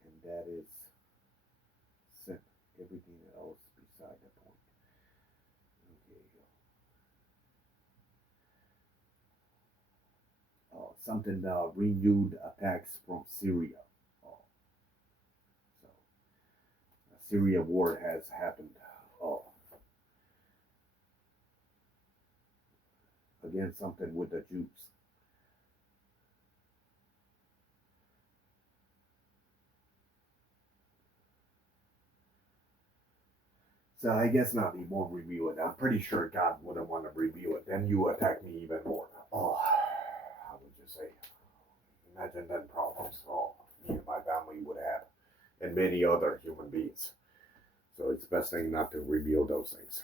and that is sin. Everything else beside the point. Okay. Something renewed attacks from Syria. So, a Syria war has happened. Again, something with the Jews. So I guess not. He won't review it. I'm pretty sure God wouldn't want to review it. Then you attack me even more. How would you say? Imagine then problems me and my family would have, and many other human beings. So it's best thing not to reveal those things.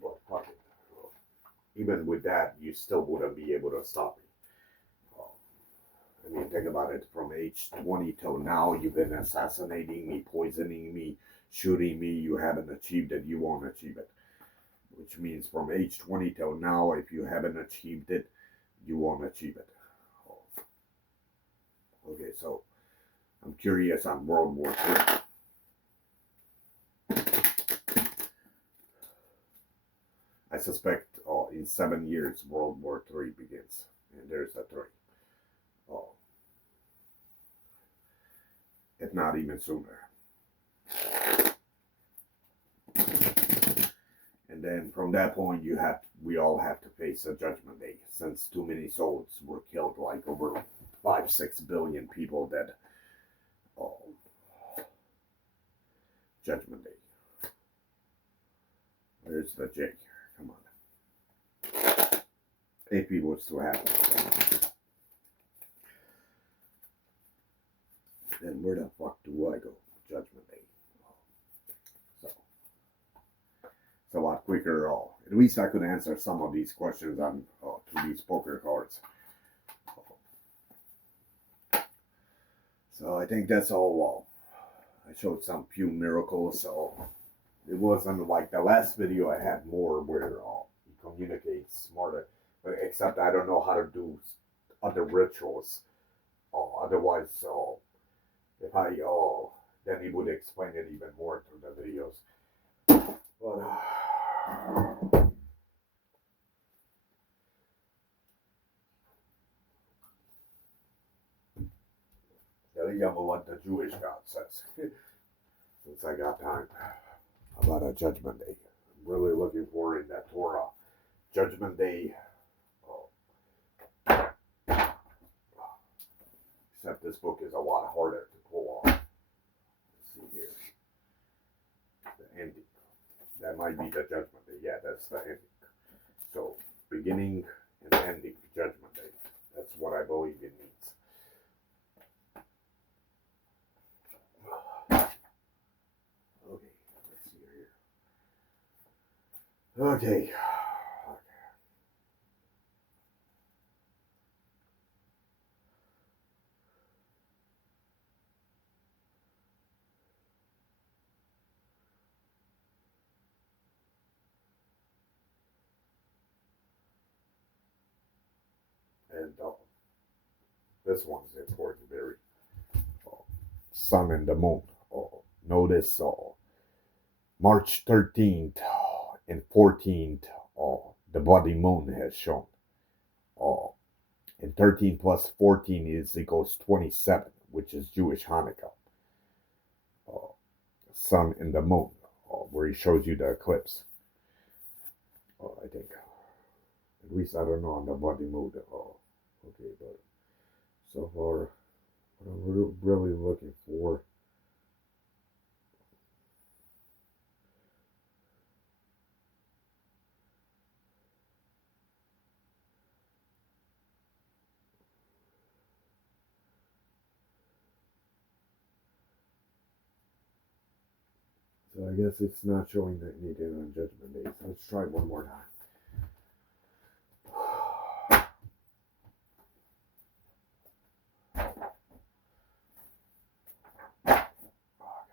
But fuck it. Even with that, you still wouldn't be able to stop me. I mean, think about it. From age 20 till now, you've been assassinating me, poisoning me, shooting me. You haven't achieved it. You won't achieve it. Which means from age 20 till now, if you haven't achieved it, you won't achieve it. Okay, so I'm curious on World War III. I suspect in 7 years, World War III begins. And there's the three. If not even sooner. And then from that point, we all have to face a judgment day, since too many souls were killed, like over 5-6 billion people dead. Judgment day. There's the J. Come on. If he was to happen. Then where the fuck do I go? Judgment Day. It's a lot quicker. At least I could answer some of these questions on to these poker cards. So I think that's all. I showed some few miracles. So it wasn't like the last video. I had more where he communicates smarter, but except I don't know how to do other rituals. Otherwise, if I then he would explain it even more through the videos. But gotta yell what the Jewish God says. Since I got time about a Judgment Day, I'm really looking forward in that Torah Judgment Day. Except this book is a lot harder to pull off. Let's see here. The ending. That might be the Judgment Day. Yeah, that's the ending. So, beginning and ending, Judgment Day. That's what I believe it means. Okay, let's see here. Okay. And this one's important, very. Sun and the moon. Notice March 13th and 14th, the bloody moon has shown. And 13 plus 14 is equals 27, which is Jewish Hanukkah. Sun and the moon, where he shows you the eclipse. I think. At least I don't know on the bloody moon. Okay, but so far, what I'm really looking for. So I guess it's not showing that anything on Judgment Day. So let's try one more time.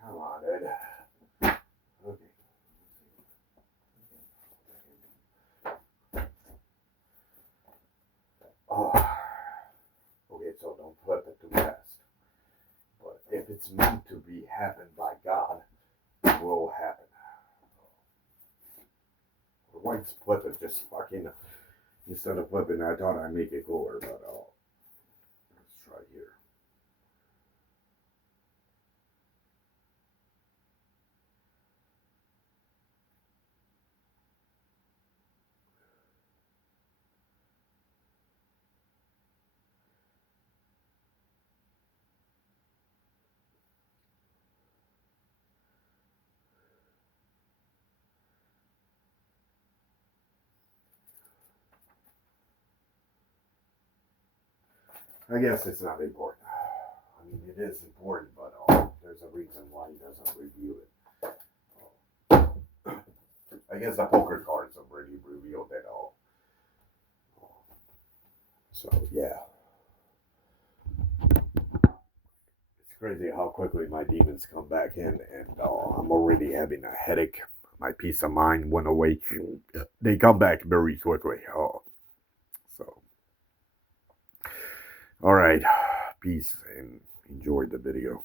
Come on, Ed. Okay. Okay, so don't flip it too fast. But if it's meant to be happened by God, it will happen. Otherwise, flip it, just fucking, instead of flipping, I thought I'd make it cooler, but let's try here. I guess it's not important. I mean, it is important, but there's a reason why he doesn't review it. I guess the poker cards have already revealed it all. So, yeah. It's crazy how quickly my demons come back in, and I'm already having a headache. My peace of mind went away. They come back very quickly. So. All right, peace and enjoy the video.